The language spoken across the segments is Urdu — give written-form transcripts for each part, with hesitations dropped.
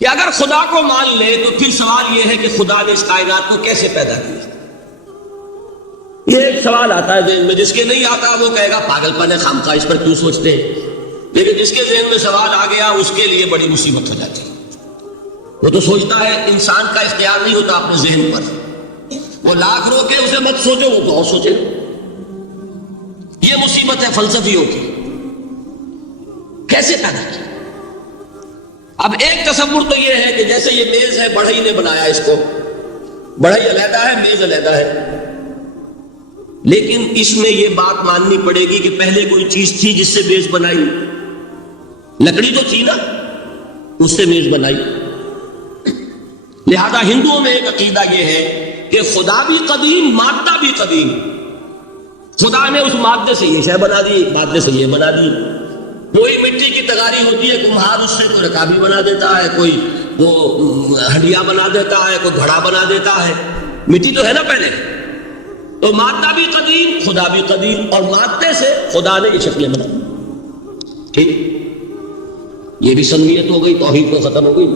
کہ اگر خدا کو مان لے تو پھر سوال یہ ہے کہ خدا نے اس کائنات کو کیسے پیدا کیا؟ یہ ایک سوال آتا ہے ذہن میں، جس کے نہیں آتا وہ کہے گا پاگل پن ہے، خام خواہ اس پر کیوں سوچتے ہیں، لیکن جس کے ذہن میں سوال آ گیا اس کے لیے بڑی مصیبت ہو جاتی ہے۔ وہ تو سوچتا ہے، انسان کا اختیار نہیں ہوتا اپنے ذہن پر، وہ لاکھ روکے اسے مت سوچو، وہ تو اور سوچے۔ یہ مصیبت ہے فلسفیوں کی، کیسے پیدا کی؟ اب ایک تصور تو یہ ہے کہ جیسے یہ میز ہے، بڑھئی نے بنایا اس کو، بڑھئی علیحدہ ہے، میز علیحدہ ہے، لیکن اس میں یہ بات ماننی پڑے گی کہ پہلے کوئی چیز تھی جس سے میز بنائی، لکڑی تو تھی نا، اس سے میز بنائی۔ لہذا ہندوؤں میں ایک عقیدہ یہ ہے کہ خدا بھی قدیم، مادہ بھی قدیم، خدا نے اس مادے سے یہ شے بنا دی، مادے سے یہ بنا دی۔ کوئی مٹی کی تغاری ہوتی ہے، کمہار اس سے کوئی رکابی بنا دیتا ہے، کوئی وہ ہڈیا بنا دیتا ہے، کوئی گھڑا بنا دیتا ہے، مٹی تو ہے نا پہلے۔ تو مادہ بھی قدیم، خدا بھی قدیم، اور مادے سے خدا نے یہ شکلیں بنا دی۔ ٹھیک، یہ بھی سنویت ہو گئی، توحید کو ختم ہو گئی۔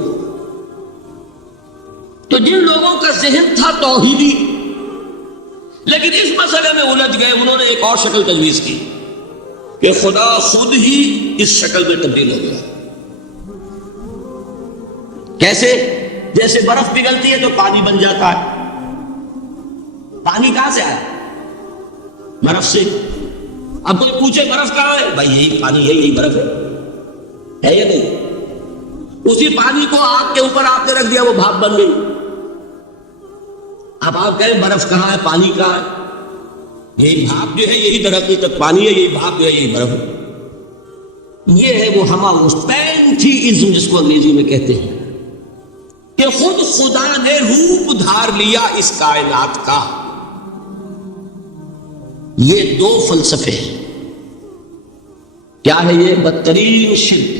تو جن لوگوں کا ذہن تھا توحیدی لیکن اس مسئلے میں الجھ گئے، انہوں نے ایک اور شکل تجویز کی کہ خدا خود ہی اس شکل میں تبدیل ہو گیا۔ کیسے؟ جیسے برف پگھلتی ہے تو پانی بن جاتا ہے۔ پانی کہاں سے آیا؟ برف سے۔ اب کوئی پوچھے برف کہاں ہے؟ بھائی یہی پانی ہے، یہی برف ہے یا نہیں؟ اسی پانی کو آگ کے اوپر آپ نے رکھ دیا، وہ بھاپ بن گئی۔ اب آپ کہیں برف کہاں ہے، پانی کہاں ہے؟ یہی بھاپ جو ہے یہی در حقیقت پانی ہے، یہی بھاپ جو ہے یہی برف ہے۔ یہ ہے وہ ہمارا پینتھیزم جس کو انگریزی میں کہتے ہیں، کہ خود خدا نے روپ دھار لیا اس کائنات کا۔ یہ دو فلسفے ہیں۔ کیا ہے یہ؟ بدترین شرک۔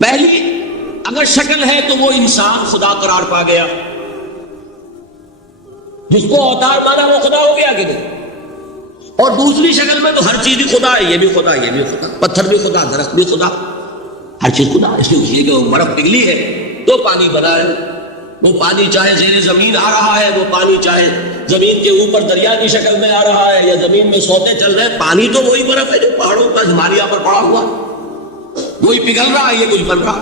پہلی، اگر شکل ہے تو وہ انسان خدا قرار پا گیا، جس کو اوتار مانا وہ خدا ہو گیا کہ نہیں؟ اور دوسری شکل میں تو ہر چیز ہی خدا ہے، یہ بھی خدا، یہ بھی خدا، پتھر بھی خدا، درخت بھی خدا، ہر چیز خدا۔ اس لیے کہ وہ برف پگھلی ہے تو پانی بنا ہے، وہ پانی چاہے زیر زمین آ رہا ہے، وہ پانی چاہے زمین کے اوپر دریا کی شکل میں آ رہا ہے یا زمین میں سوتے چل رہے ہیں، پانی تو وہی برف ہے جو پہاڑوں پر ہمارے یہاں پر پڑا ہوا، وہی پگھل رہا ہے، یہ کچھ بن رہا۔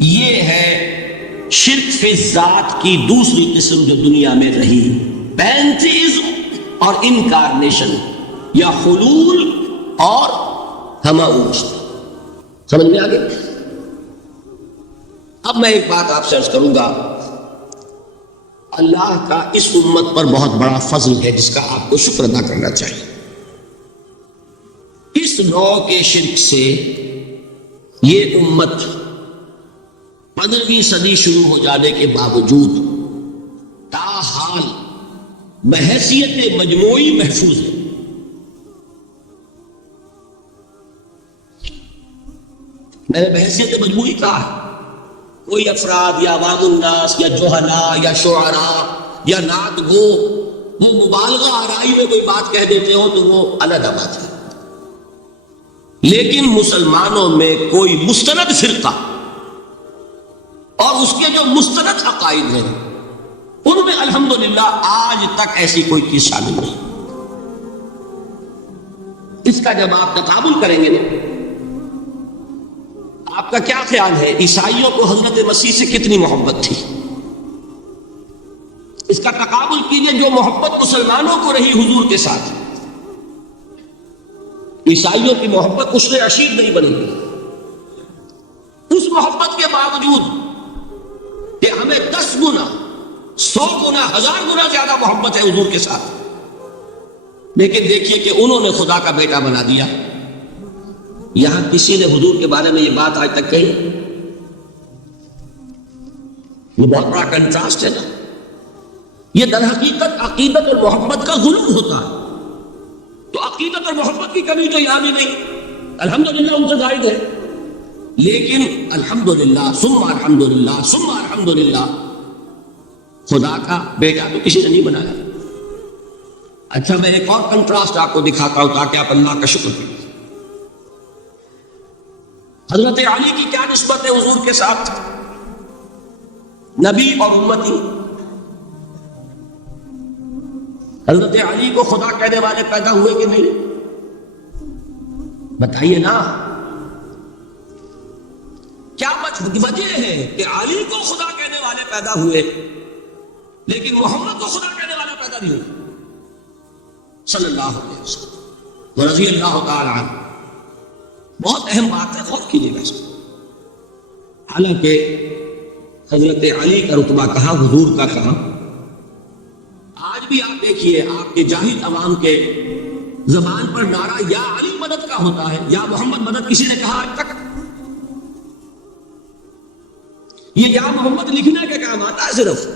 یہ ہے شرک فی ذات کی دوسری قسم جو دنیا میں رہی، پینتھیزم اور انکارنیشن، یا حلول اور ہماؤش۔ سمجھ میں آگے؟ اب میں ایک بات آپ سے عرض کروں گا، اللہ کا اس امت پر بہت بڑا فضل ہے جس کا آپ کو شکر ادا کرنا چاہیے۔ اس نوع کے شرک سے یہ امت 15ویں صدی شروع ہو جانے کے باوجود تاحال بحیثیت مجموعی محفوظ ہے۔ میں نے بحیثیت مجموعی کہا ہے، کوئی افراد یا عوام الناس یا جوہلا یا شعراء یا نعت گو وہ مبالغہ آرائی میں کوئی بات کہہ دیتے ہو تو وہ علیحدہ بات ہے، لیکن مسلمانوں میں کوئی مستند فرقہ اور اس کے جو مستند عقائد ہیں ان میں الحمدللہ آج تک ایسی کوئی چیز شامل نہیں۔ اس کا جب آپ تقابل کریں گے نا، آپ کا کیا خیال ہے عیسائیوں کو حضرت مسیح سے کتنی محبت تھی؟ اس کا تقابل کیجئے جو محبت مسلمانوں کو رہی حضور کے ساتھ، عیسائیوں کی محبت عشر عشیر نہیں بنے گی۔ اس محبت کے باوجود کہ ہمیں 10 گنا 100 گنا 1000 گنا زیادہ محبت ہے حضور کے ساتھ، لیکن دیکھیے کہ انہوں نے خدا کا بیٹا بنا دیا۔ یہاں کسی نے حضور کے بارے میں یہ بات آج تک کہی؟ یہ بہت بڑا کنٹراسٹ ہے نا۔ یہ در حقیقت عقیدت اور محبت کا غلو ہوتا ہے، تو عقیدت اور محبت کی کمی تو یہاں بھی نہیں، الحمدللہ ان سے زائد ہے، لیکن الحمدللہ ثم الحمدللہ ثم الحمدللہ خدا کا بیٹا تو کسی نے نہیں بنایا۔ اچھا میں ایک اور کنٹراسٹ آپ کو دکھاتا ہوں تاکہ آپ اللہ کا شکر کریں۔ حضرت علی کی کیا نسبت ہے حضور کے ساتھ؟ نبی اور امتی. حضرت علی کو خدا کہنے والے پیدا ہوئے کہ نہیں؟ بتائیے نا. کیا وجہ ہے کہ علی کو خدا کہنے والے پیدا ہوئے لیکن محمد کو خدا کہنے والا پیدا نہیں ہوئے صلی اللہ علیہ وسلم رضی اللہ تعالی عنہ؟ بہت اہم بات ہے، غور کیجیے گا اس کو. حالانکہ حضرت علی کا رتبہ کہاں، حضور کا کہاں. آج بھی آپ دیکھیے آپ کے جاہل عوام کے زبان پر نعرہ یا علی مدد کا ہوتا ہے، یا محمد مدد کسی نے کہا آج تک؟ یہ یا محمد لکھنا کے کام آتا ہے صرف.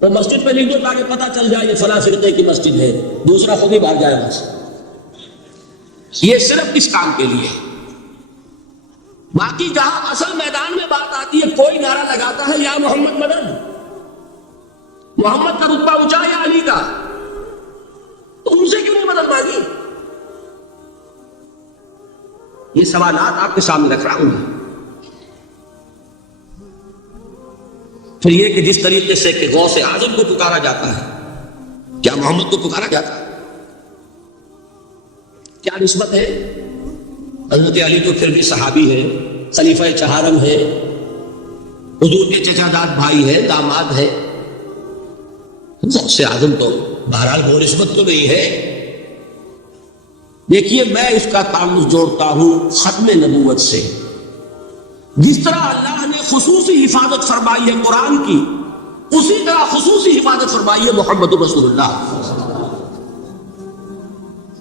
تو مسجد پہ لکھ دو تاکہ پتہ چل جائے یہ فلاں فرقے کی مسجد ہے، دوسرا خود ہی بھاگ جائے وہاں سے. یہ صرف اس کام کے لیے. باقی جہاں اصل میدان میں بات آتی ہے کوئی نعرہ لگاتا ہے یا محمد مدد. محمد کا رتبہ اونچا یا علی کا؟ تو ان سے کیوں نہیں مدد مانگی؟ یہ سوالات آپ کے سامنے رکھ رہا ہوں. پھر یہ کہ جس طریقے سے کہ غوث اعظم کو پکارا جاتا ہے، کیا محمد کو پکارا جاتا ہے؟ کیا نسبت ہے؟ حضرت علی تو پھر بھی صحابی ہے، خلیفہ چہارم ہے، حضور کے چچا داد بھائی ہے، داماد ہے. غوث اعظم تو بہرحال وہ نسبت تو نہیں ہے. دیکھیے میں اس کا تعلق جوڑتا ہوں ختم نبوت سے. جس طرح اللہ نے خصوصی حفاظت فرمائی ہے قرآن کی، اسی طرح خصوصی حفاظت فرمائی ہے محمد رسول اللہ.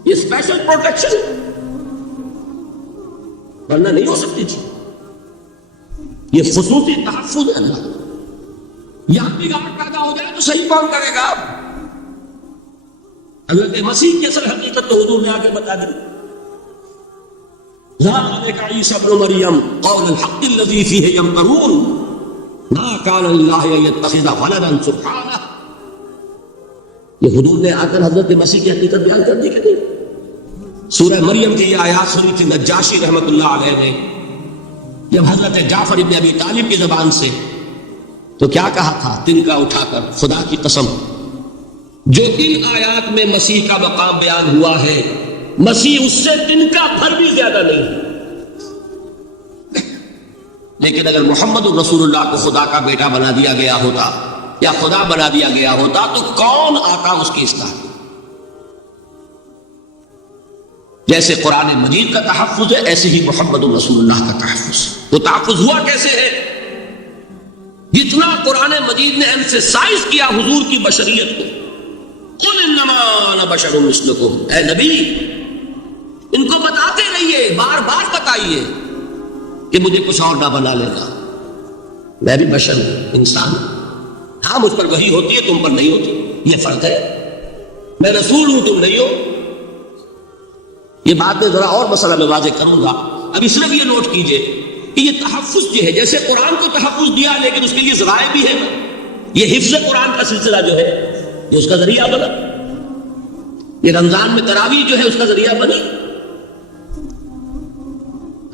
یہ اسپیشل پروٹیکشن ورنہ نہیں ہو سکتی تھی. یہ خصوصی تحفظ ہے اللہ. یہاں بگاڑ پیدا ہو جائے تو صحیح کون کرے گا؟ حضرت مسیح کی اصل حقیقت تو حضور نے آگے بتا دی. ذَلِكَ عِيسَى ابْنُ مَرْيَمَ قَوْلَ الْحَقِّ الَّذِي فِيهِ يَمْتَرُونَ مَا كَانَ لِلَّهِ أَن يَتَّخِذَ وَلَدًا سُبْحَانَهُ. یہ حضور نے آ کر حضرت مسیح کی حقیقت بیان کر دی کہ نہیں؟ سورہ مریم کی یہ آیات سنی تھی نجاشی رحمت اللہ علیہ نے جب حضرت جعفر ابن ابی طالب کی زبان سے، تو کیا کہا تھا تنکا اٹھا کر، خدا کی قسم جو ان آیات میں مسیح کا مقام بیان ہوا ہے، مسیح اس سے تنکا بھر بھی زیادہ نہیں. لیکن اگر محمد الرسول اللہ کو خدا کا بیٹا بنا دیا گیا ہوتا یا خدا بنا دیا گیا ہوتا تو کون آتا اس کی اصلاح؟ جیسے قرآن مجید کا تحفظ ہے ایسے ہی محمد الرسول اللہ کا تحفظ. وہ تحفظ ہوا کیسے ہے؟ جتنا قرآن مجید نے ایمفیسائز کیا حضور کی بشریت کو، قُلْ إِنَّمَا أَنَا بَشَرٌ مِثْلُكُمْ، اے نبی ان کو بتاتے رہیے، بار بار بتائیے کہ مجھے کچھ اور نہ بنا لینا، میں بھی بشر ہوں، انسان ہوں. ہاں مجھ پر وحی ہوتی ہے، تم پر نہیں ہوتی، یہ فرق ہے. میں رسول ہوں، تم نہیں ہو. یہ بات میں ذرا اور مسئلہ میں واضح کروں گا. اب صرف یہ نوٹ کیجئے کہ یہ تحفظ جو ہے، جیسے قرآن کو تحفظ دیا لیکن اس کے لیے ذرائع بھی ہے. یہ حفظ قرآن کا سلسلہ جو ہے یہ اس کا ذریعہ بنا. یہ رمضان میں تراویح جو ہے اس کا ذریعہ بنی.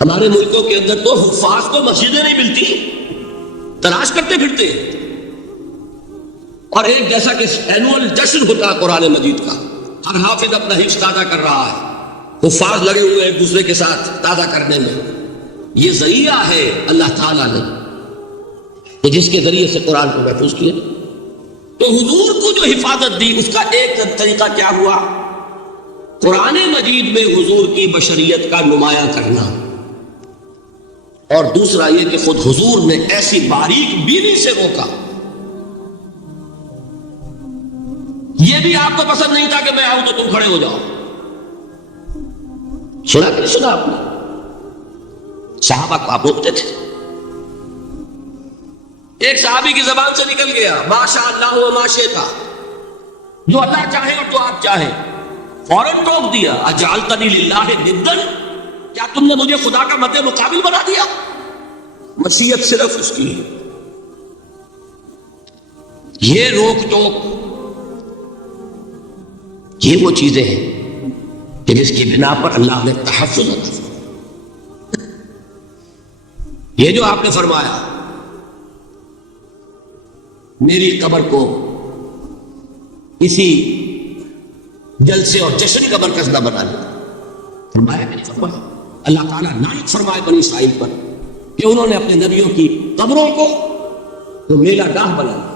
ہمارے ملکوں کے اندر تو حفاظ کو مسجدیں نہیں ملتی، تلاش کرتے پھرتے. اور ایک جیسا کہ اینول جشن ہوتا ہے قرآن مجید کا، ہر حافظ اپنا حفظ تازہ کر رہا ہے، حفاظ لگے ہوئے ایک دوسرے کے ساتھ تازہ کرنے میں. یہ ذریعہ ہے اللہ تعالیٰ نے کہ جس کے ذریعے سے قرآن کو محفوظ کیا. تو حضور کو جو حفاظت دی اس کا ایک طریقہ کیا ہوا؟ قرآن مجید میں حضور کی بشریت کا نمایاں کرنا، اور دوسرا یہ کہ خود حضور نے ایسی باریک بینی سے روکا. یہ بھی آپ کو پسند نہیں تھا کہ میں آؤں تو تم کھڑے ہو جاؤ. سنا کہ نہیں سنا آپ نے؟ صحابہ کو آپ روکتے تھے. ایک صحابی کی زبان سے نکل گیا ما شاء اللہ و ما شئت، جو اللہ چاہے اور جو آپ چاہیں. فوراً روک دیا. اجعلتنی للہ ندا، کیا تم نے مجھے خدا کا مد مقابل بنا دیا؟ مشیت صرف اس کی ہے. یہ روک ٹوک یہ وہ چیزیں ہیں کہ جس کی بنا پر اللہ نے تحفظ عطا فرمایا. یہ جو آپ نے فرمایا میری قبر کو کسی جلسے اور جشن کا مرکز نہ بنا لیا، فرمایا کہ نہیں فرمایا؟ اللہ تعالیٰ لعنت فرمائے بنی اسرائیل پر کہ انہوں نے اپنے نبیوں کی قبروں کو تو میلہ گاہ بنا لیا۔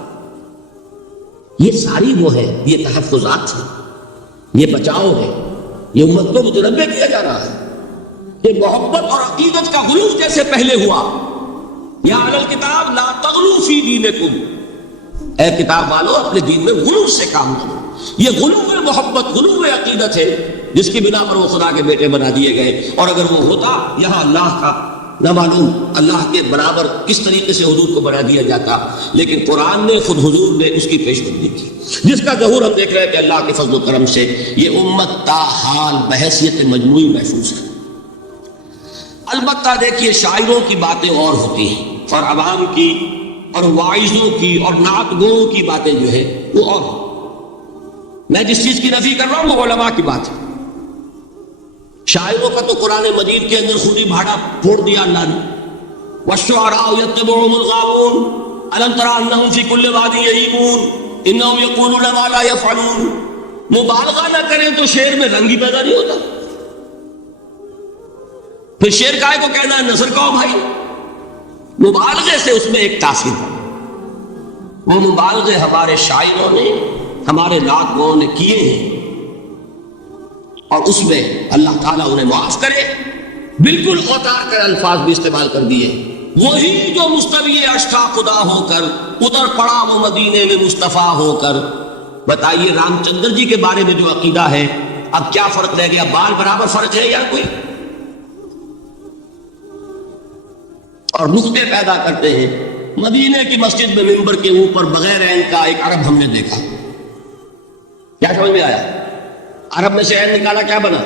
یہ ساری وہ ہے، یہ تحفظات ہیں، یہ بچاؤ ہے، یہ امت کو متنبع کیا جا رہا ہے کہ محبت اور عقیدت کا غلو جیسے پہلے ہوا، یا اہل الکتاب لا تغلو فی دینکم، اے کتاب والو اپنے دین میں غلو سے کام کرو۔ یہ غلو محبت، غلو عقیدت ہے جس کی بنا پر وہ خدا کے بیٹے بنا دیے گئے، اور اگر وہ ہوتا یہاں اللہ کا نہ معلوم اللہ کے برابر کس طریقے سے حضور کو بنا دیا جاتا، لیکن قرآن نے خود حضور نے اس کی پیش قدمی کی، جس کا ظہور ہم دیکھ رہے ہیں کہ اللہ کے فضل و کرم سے یہ امت تا حال بحیثیت مجموعی محفوظ ہے۔ البتہ دیکھیے شاعروں کی باتیں اور ہوتی ہیں، اور عوام کی اور واعظوں کی اور نعت گوؤں کی باتیں جو ہے وہ اور ہیں۔ میں جس چیز کی نفی کر رہا ہوں وہ علماء کی بات ہے۔ شاعروں کا تو قرآن مجید کے اندر خود ہی بھاڑا پھوڑ دیا اللہ نے، وَالشُّعَرَاءُ يَتَّبِعُهُمُ الْغَاوُونَ أَلَمْ تَرَ أَنَّهُمْ فِي كُلِّ وَادٍ يَهِيمُونَ إِنَّهُمْ يَقُولُونَ مَا لَا يَفْعَلُونَ۔ مبالغہ نہ کریں تو شعر میں رنگ ہی پیدا نہیں ہوتا، پھر شعر کائے کو کہنا ہے نثر کہو بھائی، مبالغے سے اس میں ایک تاثیر ہے۔ وہ مبالغے ہمارے شاعروں نے ہمارے نعت گوؤں نے کیے ہیں، اور اس میں اللہ تعالیٰ انہیں معاف کرے، بالکل اوتار کر الفاظ بھی استعمال کر دیے۔ وہی جو مستوی اشکا خدا ہو کر اتر پڑا وہ مدینے میں مصطفیٰ ہو کر۔ بتائیے رام چندر جی کے بارے میں جو عقیدہ ہے، اب کیا فرق رہ گیا؟ بال برابر فرق ہے یا کوئی؟ اور نقطے پیدا کرتے ہیں۔ مدینے کی مسجد میں ممبر کے اوپر بغیر عین کا ایک عرب ہم نے دیکھا، کیا سمجھ میں آیا؟ عرب میں سے عین نکالا کیا بنا؟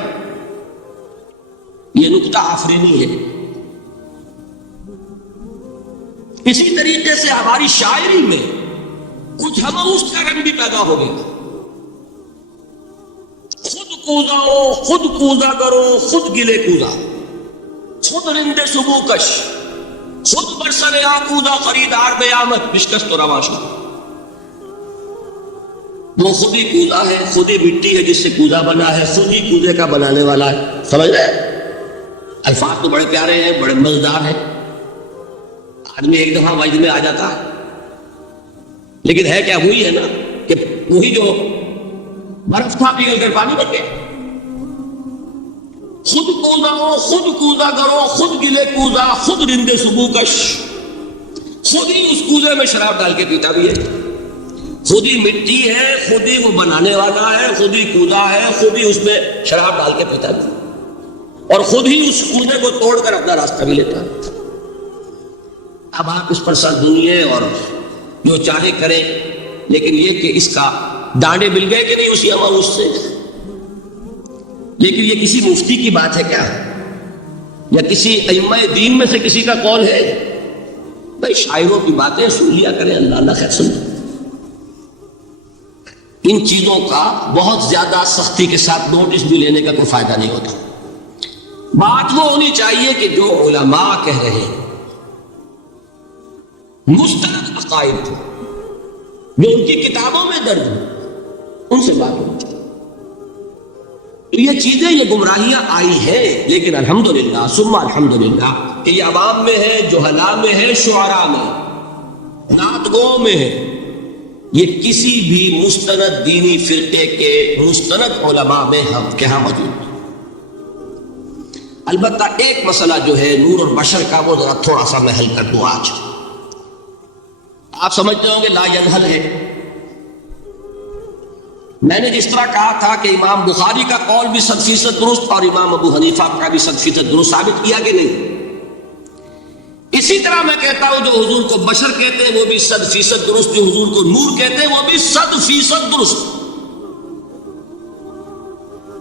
یہ نقطہ آفرینی ہے۔ اسی طریقے سے ہماری شاعری میں کچھ ہموست کا رنگ بھی پیدا ہو گیا۔ خود کوزا ہو، خود کوزا کرو، خود گلے کوزا، خود رندے سبو کش، خود برسر آکوزا خریدار بیامت بشکست و رواشا۔ وہ خود ہی کوزا ہے، خود ہی مٹی ہے جس سے کوزا بنا ہے، خود ہی کوزے کا بنانے والا ہے۔ سمجھ رہے؟ الفاظ تو بڑے پیارے ہیں، بڑے مزیدار ہیں، آدمی ایک دفعہ وجد میں آ جاتا ہے، لیکن ہے کیا؟ وہی ہے نا کہ وہی جو برف تھا پگھل کر پانی بن گیا۔ خود کوزا ہو، خود کوزا کرو، خود گلے کوزا، خود رندے سبو کش، خود ہی اس کوزے میں شراب ڈال کے پیتا بھی ہے، خود ہی مٹی ہے، خود ہی وہ بنانے والا ہے، خود ہی کوزا ہے، خود ہی اس میں شراب ڈال کے پیتا بھی، اور خود ہی اس کوزے کو توڑ کر اپنا راستہ بھی لیتا ہے۔ اب آپ اس پر سر دنیے اور جو چاہے کریں، لیکن یہ کہ اس کا ڈانڈے مل گئے کہ نہیں اسی عمل اس سے۔ لیکن یہ کسی مفتی کی بات ہے کیا، یا کسی ائمہ دین میں سے کسی کا قول ہے؟ بھائی شاعروں کی باتیں سن لیا کریں، اللہ اللہ خیر سن۔ ان چیزوں کا بہت زیادہ سختی کے ساتھ نوٹس بھی لینے کا کوئی فائدہ نہیں ہوتا۔ بات وہ ہونی چاہیے کہ جو علماء کہہ رہے ہیں مستند عقائد جو ان کی کتابوں میں درج ہو، ان سے بات ہونی چاہیے۔ یہ چیزیں، یہ گمراہیاں آئی ہیں، لیکن الحمدللہ ثم الحمدللہ کہ یہ عوام میں ہے، جہلاء میں ہے، شعراء میں، نعت گوؤں میں ہے، یہ کسی بھی مستند دینی فرقے کے مستند علماء میں ہم کہاں موجود ہیں۔ البتہ ایک مسئلہ جو ہے نور اور بشر کا، وہ ذرا تھوڑا سا میں حل کر دوں آج۔ آپ سمجھتے ہوں گے لا ینحل ہے۔ میں نے جس طرح کہا تھا کہ امام بخاری کا قول بھی 100% درست اور امام ابو حنیفہ کا بھی 100% درست ثابت کیا کہ نہیں، اسی طرح میں کہتا ہوں جو حضور کو بشر کہتے ہیں وہ بھی 100% درست، جو حضور کو نور کہتے ہیں وہ بھی 100% درست۔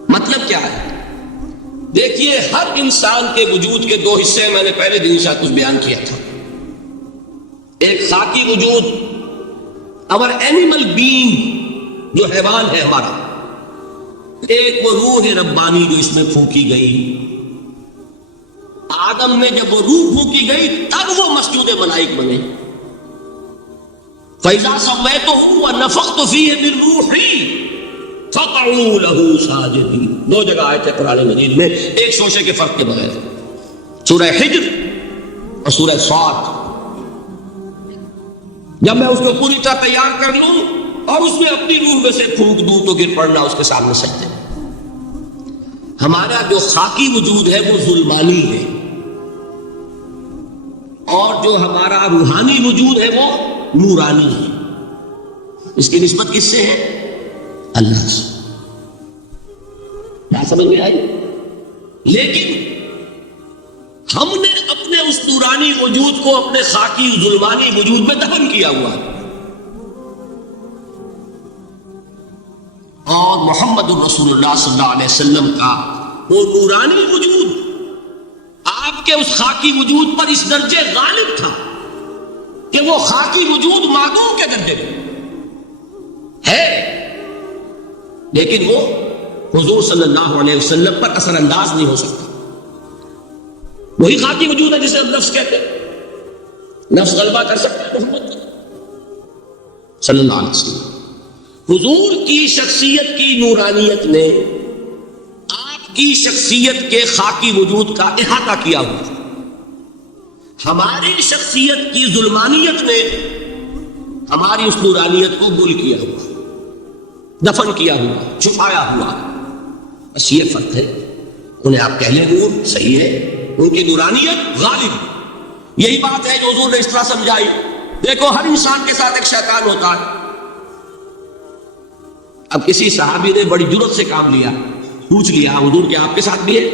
مطلب کیا ہے؟ دیکھیے ہر انسان کے وجود کے دو حصے میں نے پہلے دن سے کچھ بیان کیا تھا۔ ایک خاکی وجود، اور اینیمل بینگ جو حیوان ہے ہمارا، ایک وہ روح ربانی جو اس میں پھونکی گئی، آدم میں جب وہ روح پھونکی گئی تب وہ مسجود ملائک بنے. فَإِذَا سَوَّيْتُهُ وَنَفَخْتُ فِيهِ مِن رُوحِي فَقَعُوا لَهُ سَاجِدِينَ. دو جگہ آئے تھے قرآن مجید میں ایک شوشے کے فرق کے بغیر، سورہ حجر اور سورہ صاد. جب میں اس کو پوری طرح تیار کر لوں اور اس میں اپنی روح میں سے پھونک دوں تو گر پڑنا اس کے سامنے سجدے. ہمارا جو خاکی وجود ہے وہ ظلمانی ہے، اور جو ہمارا روحانی وجود ہے وہ نورانی ہے. اس کی نسبت کس سے ہے؟ اللہ سے. کیا سمجھ میں آئی؟ لیکن ہم نے اپنے اس نورانی وجود کو اپنے خاکی ظلمانی وجود میں دفن کیا ہوا ہے. اور محمد رسول اللہ صلی اللہ علیہ وسلم کا وہ نورانی وجود آپ کے اس خاکی وجود پر اس درجے غالب تھا کہ وہ خاکی وجود معدوم کے درجے میں ہے، لیکن وہ حضور صلی اللہ علیہ وسلم پر اثر انداز نہیں ہو سکتا. وہی خاکی وجود ہے جسے ہم نفس کہتے ہیں. نفس غلبہ کر سکتا ہے محمد صلی اللہ علیہ وسلم. حضور کی شخصیت کی نورانیت نے آپ کی شخصیت کے خاکی وجود کا احاطہ کیا ہوا. ہماری شخصیت کی ظلمانیت نے ہماری اس نورانیت کو گل کیا ہوا، دفن کیا ہوا، چھپایا ہوا. بس یہ فرق ہے. انہیں آپ کہہ لیں نور، صحیح ہے، ان کی نورانیت غالب. یہی بات ہے جو حضور نے اس طرح سمجھائی. دیکھو ہر انسان کے ساتھ ایک شیطان ہوتا ہے. اب کسی صحابی نے بڑی جرت سے کام لیا، پوچھ لیا حضور کہ آپ کے ساتھ بھی ہے؟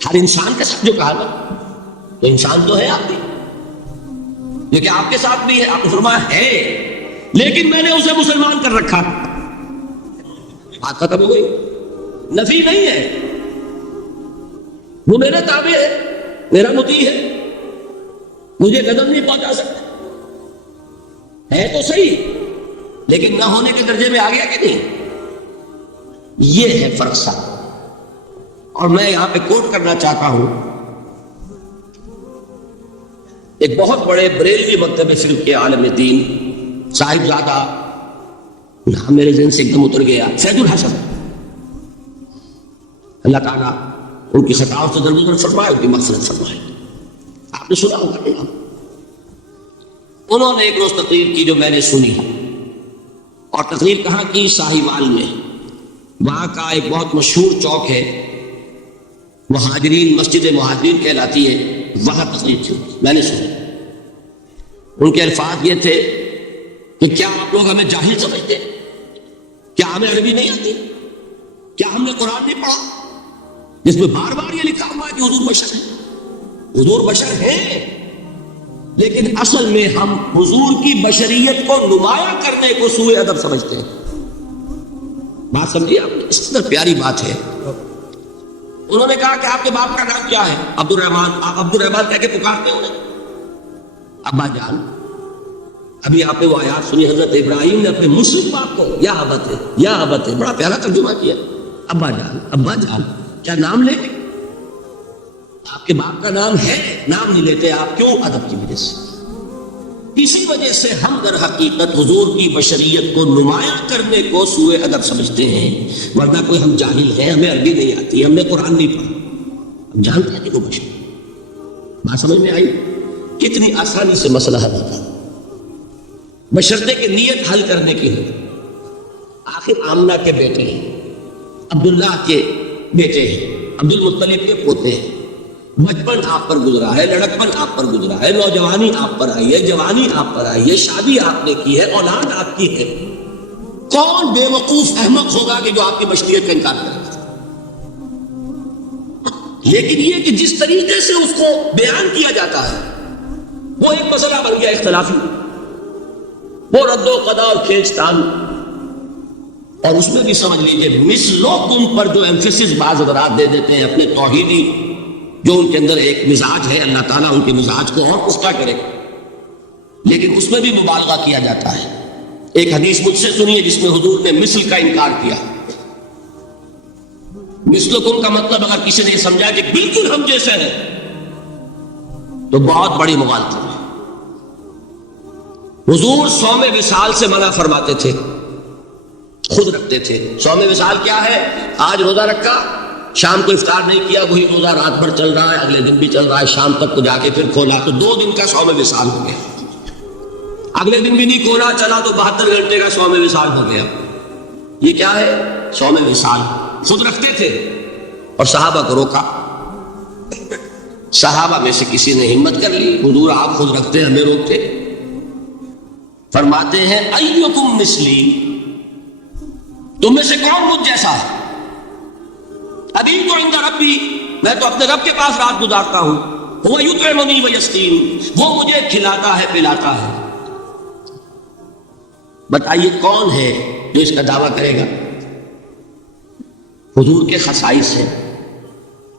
ہر انسان کے ساتھ جو کہا نا، تو انسان تو ہے آپ بھی، لیکن آپ کے ساتھ بھی ہے. آپ نے فرمایا ہے، لیکن میں نے اسے مسلمان کر رکھا. بات ختم ہو گئی. نفی نہیں ہے، وہ میرا تابع ہے، میرا مطیع ہے، مجھے قدم نہیں پہنچا سکتا. ہے تو صحیح، لیکن نہ ہونے کے درجے میں آ گیا کہ نہیں. یہ ہے فرق سا. اور میں یہاں پہ کوٹ کرنا چاہتا ہوں ایک بہت بڑے بریلوی مکتب فکر کے عالم دین صاحبزادہ، نام میرے ذہن سے ایک دم اتر گیا، فیض الحسن. اللہ تعالیٰ ان کی خطاؤں سے درگزر فرمائے، ان کی مغفرت فرمائے. آپ نے سنا ہوگا نہیں؟ انہوں نے ایک روز تقریر کی جو میں نے سنی، اور تقریر کہاں کی؟ ساہیوال میں. وہاں کا ایک بہت مشہور چوک ہے، مہاجرین، مسجد مہاجرین کہلاتی ہے، وہاں تقریر تھی. میں نے سنی. ان کے الفاظ یہ تھے کہ کیا آپ لوگ ہمیں جاہل سمجھتے ہیں؟ کیا ہمیں عربی نہیں آتی؟ کیا ہم نے قرآن نہیں پڑھا جس میں بار بار یہ لکھا ہوا ہے کہ حضور بشر ہے؟ حضور بشر ہیں، لیکن اصل میں ہم حضور کی بشریت کو نمایاں کرنے کو سوء ادب سمجھتے ہیں. بات سمجھیے آپ نے، اس قدر پیاری بات ہے. انہوں نے کہا کہ آپ کے باپ کا نام کیا ہے؟ عبد الرحمان. آپ عبد الرحمان کہہ کے پکارتے ہیں انہیں؟ ابا جان. ابھی آپ نے وہ آیات سنی، حضرت ابراہیم نے اپنے مشرک باپ کو یا ابت ہے، یا ابت ہے، بڑا پیارا ترجمہ کیا. ابا جان، ابا جان، کیا نام لیں؟ آپ کے باپ کا نام ہے، نام نہیں لیتے آپ. کیوں؟ ادب کی وجہ سے. اسی وجہ سے ہم در حقیقت حضور کی بشریت کو نمایاں کرنے کو سوء ادب سمجھتے ہیں. ورنہ کوئی ہم جاہل ہیں، ہمیں عربی نہیں آتی، ہم نے قرآن نہیں پڑھا، ہم جانتے ہیں کہ وہ بشر. بات سمجھ میں آئی؟ کتنی آسانی سے مسئلہ حل ہوتا، بشرطے کہ نیت حل کرنے کی ہو. آخر آمنہ کے بیٹے ہیں، عبداللہ کے بیٹے ہیں، عبد المطلب کے پوتے ہیں. بچپن آپ پر گزرا ہے، لڑکپن آپ پر گزرا ہے، نوجوانی آپ پر آئی ہے، جوانی آپ پر آئی ہے، شادی آپ نے کی ہے، اولاد آپ کی ہے. کون بے وقوف احمق ہوگا کہ جو آپ کی بشریت کا انکار کرے؟ لیکن یہ کہ جس طریقے سے اس کو بیان کیا جاتا ہے وہ ایک مسئلہ بن گیا اختلافی، وہ رد و قضا اور کھینچ تان. اور اس میں بھی سمجھ لیجئے مثلکم پر جو ایمفیسس بعض حضرات دے دیتے ہیں اپنے توحیدی، جو ان کے اندر ایک مزاج ہے، اللہ تعالیٰ ان کے مزاج کو اور پختہ کرے، لیکن اس میں بھی مبالغہ کیا جاتا ہے. ایک حدیث مجھ سے سنیے جس میں حضور نے مثل کا انکار کیا. مثلکم کا مطلب اگر کسی نے یہ سمجھا کہ بالکل ہم جیسے ہیں تو بہت بڑی مغالطہ ہے. حضور صوم وصال سے منع فرماتے تھے، خود رکھتے تھے. صوم وصال کیا ہے؟ آج روزہ رکھا، شام کو افطار نہیں کیا، وہی روزہ رات بھر چل رہا ہے، اگلے دن بھی چل رہا ہے، شام تک کو جا کے پھر کھولا تو 2 دن کا صوم وصال ہو گیا. اگلے دن بھی نہیں کھولا، چلا تو 72 گھنٹے کا صوم وصال ہو گیا. یہ کیا ہے؟ صوم وصال. خود رکھتے تھے اور صحابہ کو روکا. صحابہ میں سے کسی نے ہمت کر لی، حضور آپ خود رکھتے ہمیں روکتے. فرماتے ہیں ایکم مثلی، تم میں سے کون مجھ جیسا ہے؟ ابھی تو عند ربی، میں تو اپنے رب کے پاس رات گزارتا ہوں. وہ یطعمنی ویسقین، وہ مجھے کھلاتا ہے پلاتا ہے. بتائیے کون ہے جو اس کا دعویٰ کرے گا؟ حضور کے خصائص ہیں.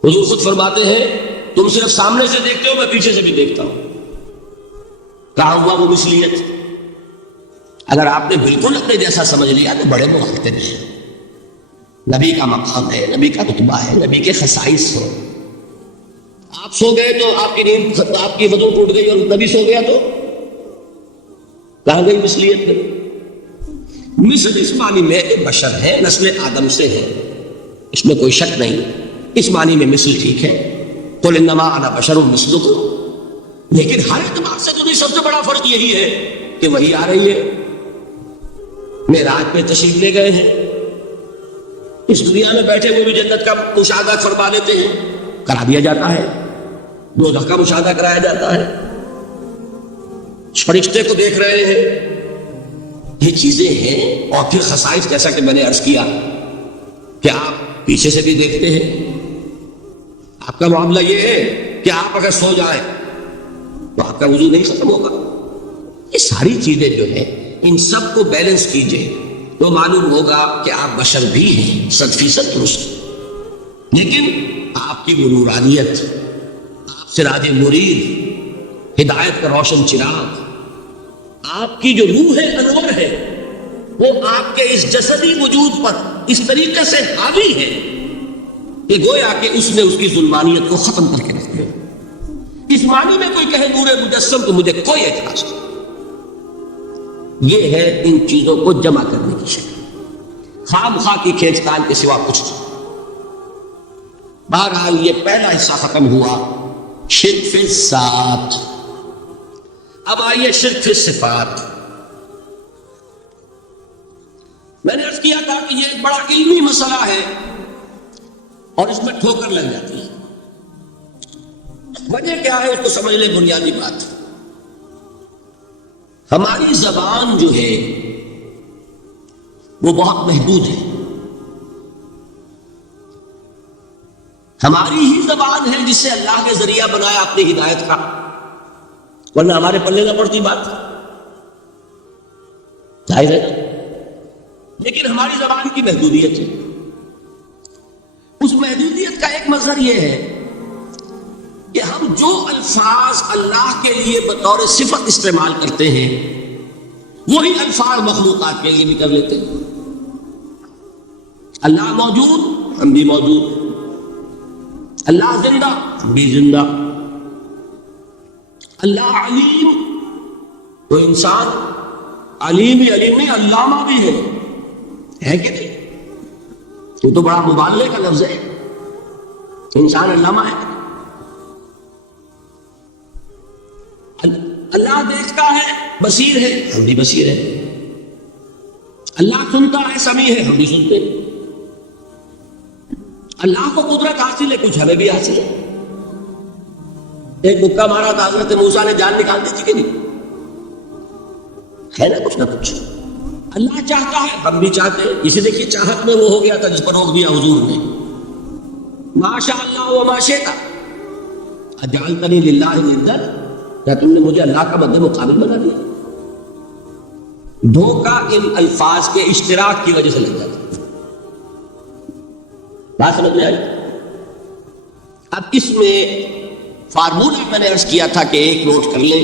حضور خود فرماتے ہیں تم صرف سامنے سے دیکھتے ہو، میں پیچھے سے بھی دیکھتا ہوں. کہا ہوا وہ مثلیت. اگر آپ نے بالکل اپنے جیسا سمجھ لیا تو بڑے مغالطے ہیں. نبی کا مقام ہے، نبی کا رتبہ ہے، نبی کے خصائص ہیں. آپ سو گئے تو آپ کی نیند، آپ کی وضو ٹوٹ گئی اور نبی سو گیا تو کہاں گئی مثلیت میں؟ مثل اس معنی میں بشر ہے، نسل آدم سے ہے، اس میں کوئی شک نہیں. اس معنی میں مثل ٹھیک ہے، قل انما انا بشر مثلکم. لیکن ہر اعتبار سے تو سب سے بڑا فرق یہی ہے کہ وہی آ رہی ہے. معراج پہ تشریف لے گئے ہیں، اس دنیا میں بیٹھے ہوئے بھی جنت کا مشاہدہ فرما لیتے ہیں، کرا دیا جاتا ہے. دوزخ کا مشاہدہ کرایا جاتا ہے، فرشتے کو دیکھ رہے ہیں. یہ چیزیں ہیں. اور پھر خصائص جیسا کہ میں نے عرض کیا کہ آپ پیچھے سے بھی دیکھتے ہیں. آپ کا معاملہ یہ ہے کہ آپ اگر سو جائیں تو آپ کا وضو نہیں ختم ہوگا. یہ ساری چیزیں جو ہیں ان سب کو بیلنس کیجئے تو معلوم ہوگا کہ آپ بشر بھی ہیں 100% درست. لیکن آپ کی وہ نورانیت، آپ سراج منیر، ہدایت کا روشن چراغ، آپ کی جو روح انور ہے وہ آپ کے اس جسدی وجود پر اس طریقے سے حاوی ہے کہ گویا کہ اس نے اس کی ظلمانیت کو ختم کر کے رکھ دیا. اس معنی میں کوئی کہے نور مجسم تو مجھے کوئی اعتراض نہیں. یہ ہے ان چیزوں کو جمع کرنے کی شکل، خواہ مخواہ کی کھینچ تان کے سوا کچھ نہیں. بہرحال یہ پہلا حصہ ختم ہوا، شرک فی الذات. اب آئیے شرک فی الصفات. میں نے عرض کیا تھا کہ یہ ایک بڑا علمی مسئلہ ہے اور اس میں ٹھوکر لگ جاتی ہے. وجہ کیا ہے اس کو سمجھ لیں. بنیادی بات، ہماری زبان جو ہے وہ بہت محدود ہے. ہماری ہی زبان ہے جس سے اللہ نے ذریعہ بنایا اپنی ہدایت کا، ورنہ ہمارے پلے نہ پڑتی بات. ظاہر ہے. لیکن ہماری زبان کی محدودیت ہے. اس محدودیت کا ایک مظہر یہ ہے کہ ہم جو الفاظ اللہ کے لیے بطور صفت استعمال کرتے ہیں وہی الفاظ مخلوقات کے لیے بھی کر لیتے ہیں. اللہ موجود، ہم بھی موجود. اللہ زندہ، ہم بھی زندہ. اللہ علیم، تو انسان علیم ہی علیم نہیں، علامہ بھی ہے کہ نہیں؟ یہ تو بڑا مبالغے کا لفظ ہے. انسان علامہ ہے. اللہ دیکھتا ہے، بصیر ہے، ہم بھی بصیر ہیں. اللہ سنتا ہے، سمیع ہے، ہم بھی سنتے ہیں. اللہ کو قدرت حاصل ہے، کچھ ہمیں بھی حاصل ہے. ایک مکہ مارا تھا حضرت موسیٰ نے، جان نکال دی تھی کہ نہیں؟ ہے نا کچھ نہ کچھ. اللہ چاہتا ہے، ہم بھی چاہتے ہیں. اسی دیکھیے چاہت میں وہ ہو گیا تھا جس پر روک دیا حضور نے. ما شاء اللہ و ما شئت اجعلتنی للہ ندا، کیا تم نے مجھے اللہ کا مد مقابل بنا دیا؟ دھوکہ ان الفاظ کے اشتراک کی وجہ سے لگ جاتا ہے. بات سمجھ میں آئی؟ اب اس میں فارمولہ میں نے عرض کیا تھا کہ ایک نوٹ کر لیں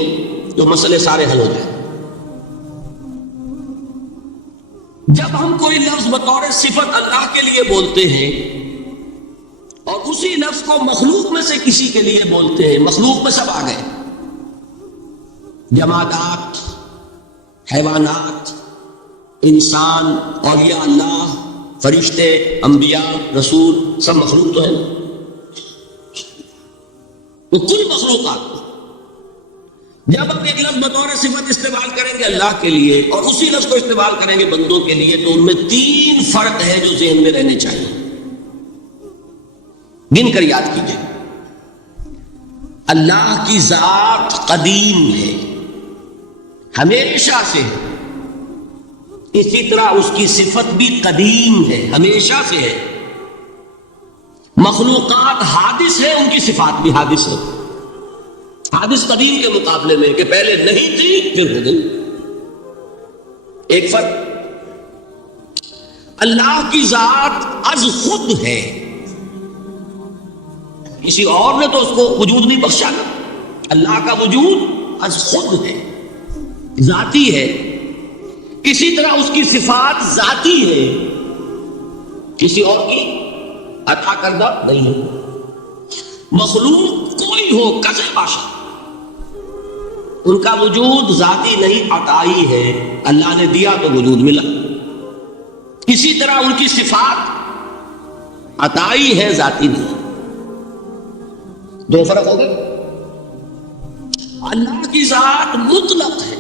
تو مسئلے سارے حل ہو جائیں. جب ہم کوئی لفظ بطور صفت اللہ کے لیے بولتے ہیں اور اسی لفظ کو مخلوق میں سے کسی کے لیے بولتے ہیں. مخلوق میں سب آ گئے، جمادات، حیوانات، انسان، اولیاء اللہ، فرشتے، انبیاء، رسول، سب مخلوق تو ہیں. وہ کل مخلوقات جب ہم ایک لفظ بطور صفت استعمال کریں گے اللہ کے لیے اور اسی لفظ کو استعمال کریں گے بندوں کے لیے، تو ان میں 3 فرق ہے جو ذہن میں رہنے چاہیے. گن کر یاد کیجئے. اللہ کی ذات قدیم ہے، ہمیشہ سے ہے. اسی طرح اس کی صفت بھی قدیم ہے، ہمیشہ سے ہے. مخلوقات حادث ہے، ان کی صفات بھی حادث ہے. حادث قدیم کے مقابلے میں کہ پہلے نہیں تھی پھر ہو گئی. ایک فرق، اللہ کی ذات از خود ہے، کسی اور نے تو اس کو وجود نہیں بخشا نا. اللہ کا وجود از خود ہے، ذاتی ہے. اسی طرح اس کی صفات ذاتی ہے، کسی اور کی عطا کردہ نہیں ہے. مخلوق کوئی ہو کسے باشا، ان کا وجود ذاتی نہیں، عطائی ہے. اللہ نے دیا تو وجود ملا. اسی طرح ان کی صفات عطائی ہے، ذاتی نہیں. 2 فرق ہو گئے. اللہ کی ذات مطلق ہے،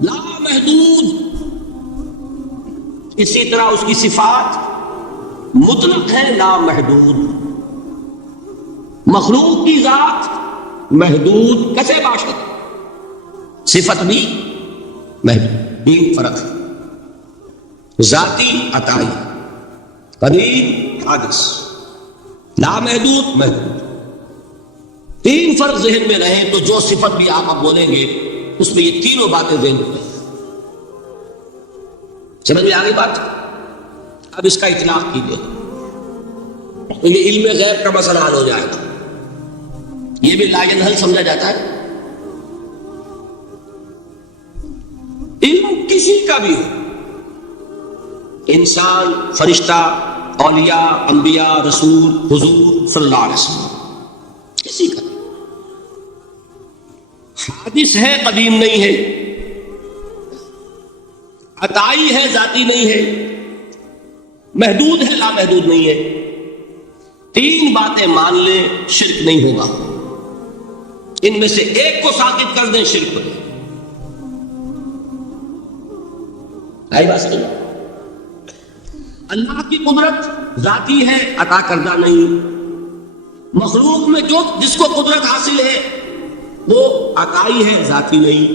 لا محدود. اسی طرح اس کی صفات مطلق ہے، لا محدود. مخلوق کی ذات محدود کسے باشد، صفت بھی محدود. 3 فرق ہے، ذاتی، عطائی، قدیم، حادث، لا محدود، محدود. 3 فرق ذہن میں رہیں تو جو صفت بھی آپ اب بولیں گے اس میں یہ تینوں باتیں ذہن میں رہیں. سمجھ میں آگے بات؟ اب اس کا اطلاق کیجیے تو یہ علم غیب کا مسئلہ حل ہو جائے گا. یہ بھی لا ینحل سمجھا جاتا ہے. علم کسی کا بھی ہو، انسان، فرشتہ، اولیاء، انبیاء، رسول، حضور صلی اللہ علیہ وسلم، کسی کا حادث ہے، قدیم نہیں ہے. عطائی ہے، ذاتی نہیں ہے. محدود ہے، لا محدود نہیں ہے. 3 باتیں مان لیں، شرک نہیں ہوگا. ان میں سے ایک کو ثابت کر دیں، شرک ہو جائے. آئی بات سمجھ؟ اللہ کی قدرت ذاتی ہے، عطا کردہ نہیں. مخلوق میں جو جس کو قدرت حاصل ہے وہ عطائی ہے، ذاتی نہیں.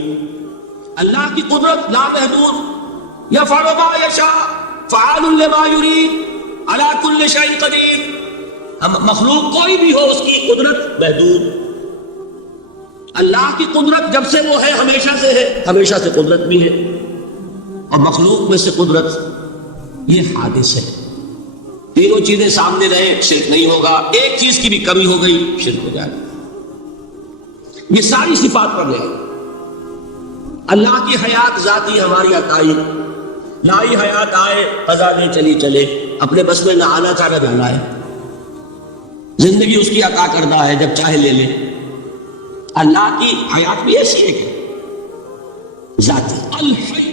اللہ کی قدرت لا محدود، یفعل ما یشاء فعال لما یرید علی کل شیء قدیر. مخلوق کوئی بھی ہو اس کی قدرت محدود. اللہ کی قدرت جب سے وہ ہے ہمیشہ سے ہے، ہمیشہ سے قدرت بھی ہے. اور مخلوق میں سے قدرت یہ حادث ہے. تینوں چیزیں سامنے رہے، شرک نہیں ہوگا. ایک چیز کی بھی کمی ہو گئی، شرک ہو جائے. یہ ساری صفات پر رہے. اللہ کی حیات ذاتی، ہماری عطائی. لائی حیات آئے، قضا نہیں چلی چلے، اپنے بس میں نہ آنا چاہ نہ جانا ہے. زندگی اس کی عطا کردہ ہے، جب چاہے لے لے. اللہ کی حیات بھی ایسی ہے کہ ذاتی. الحی،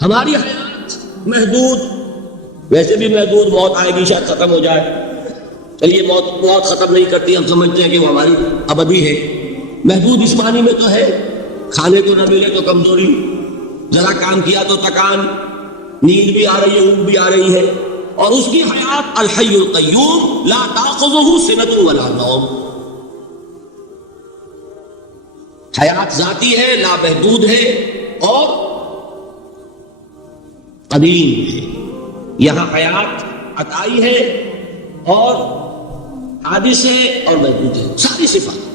ہماری حیات محدود، ویسے بھی محدود. موت آئے گی، شاید ختم ہو جائے. چلیے موت ختم نہیں کرتی، ہم سمجھتے ہیں کہ وہ ہماری ابدی ہے. محدود اس معنی میں تو ہے، کھانے کو نہ ملے تو کمزوری، ذرا کام کیا تو تکان، نیند بھی آ رہی ہے، اونگ بھی آ رہی ہے. اور اس کی حیات الحی القیوم لا تاخذہ سنۃ ولا نوم. حیات ذاتی ہے، لا محدود ہے اور قدیم ہے. یہاں حیات عطائی ہے اور حادث ہے اور محدود ہے، ساری صفات.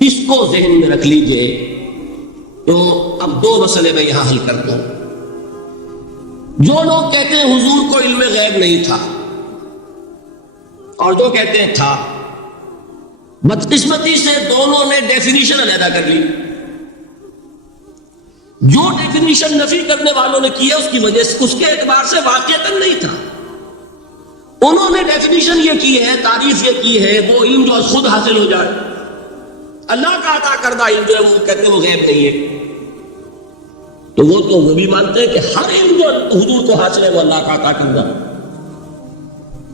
اس کو ذہن میں رکھ لیجئے. تو اب 2 مسئلے میں یہاں حل کرتا ہوں. جو لوگ کہتے ہیں حضور کو علم غیب نہیں تھا اور جو کہتے ہیں تھا، بدقسمتی سے دونوں نے ڈیفینیشن علیحدہ کر لی. جو ڈیفینیشن نفی کرنے والوں نے کی ہے اس کی وجہ سے، اس کے اعتبار سے واقعتاً نہیں تھا. انہوں نے ڈیفینیشن یہ کی ہے، تعریف یہ کی ہے، وہ علم جو خود حاصل ہو جائے، اللہ کا عطا کردہ علم جو ہے وہ کہتے ہیں وہ غیب نہیں ہے. تو وہ بھی مانتے ہیں کہ ہر علم جو حضور کو حاصل ہے وہ اللہ کا عطا کردہ.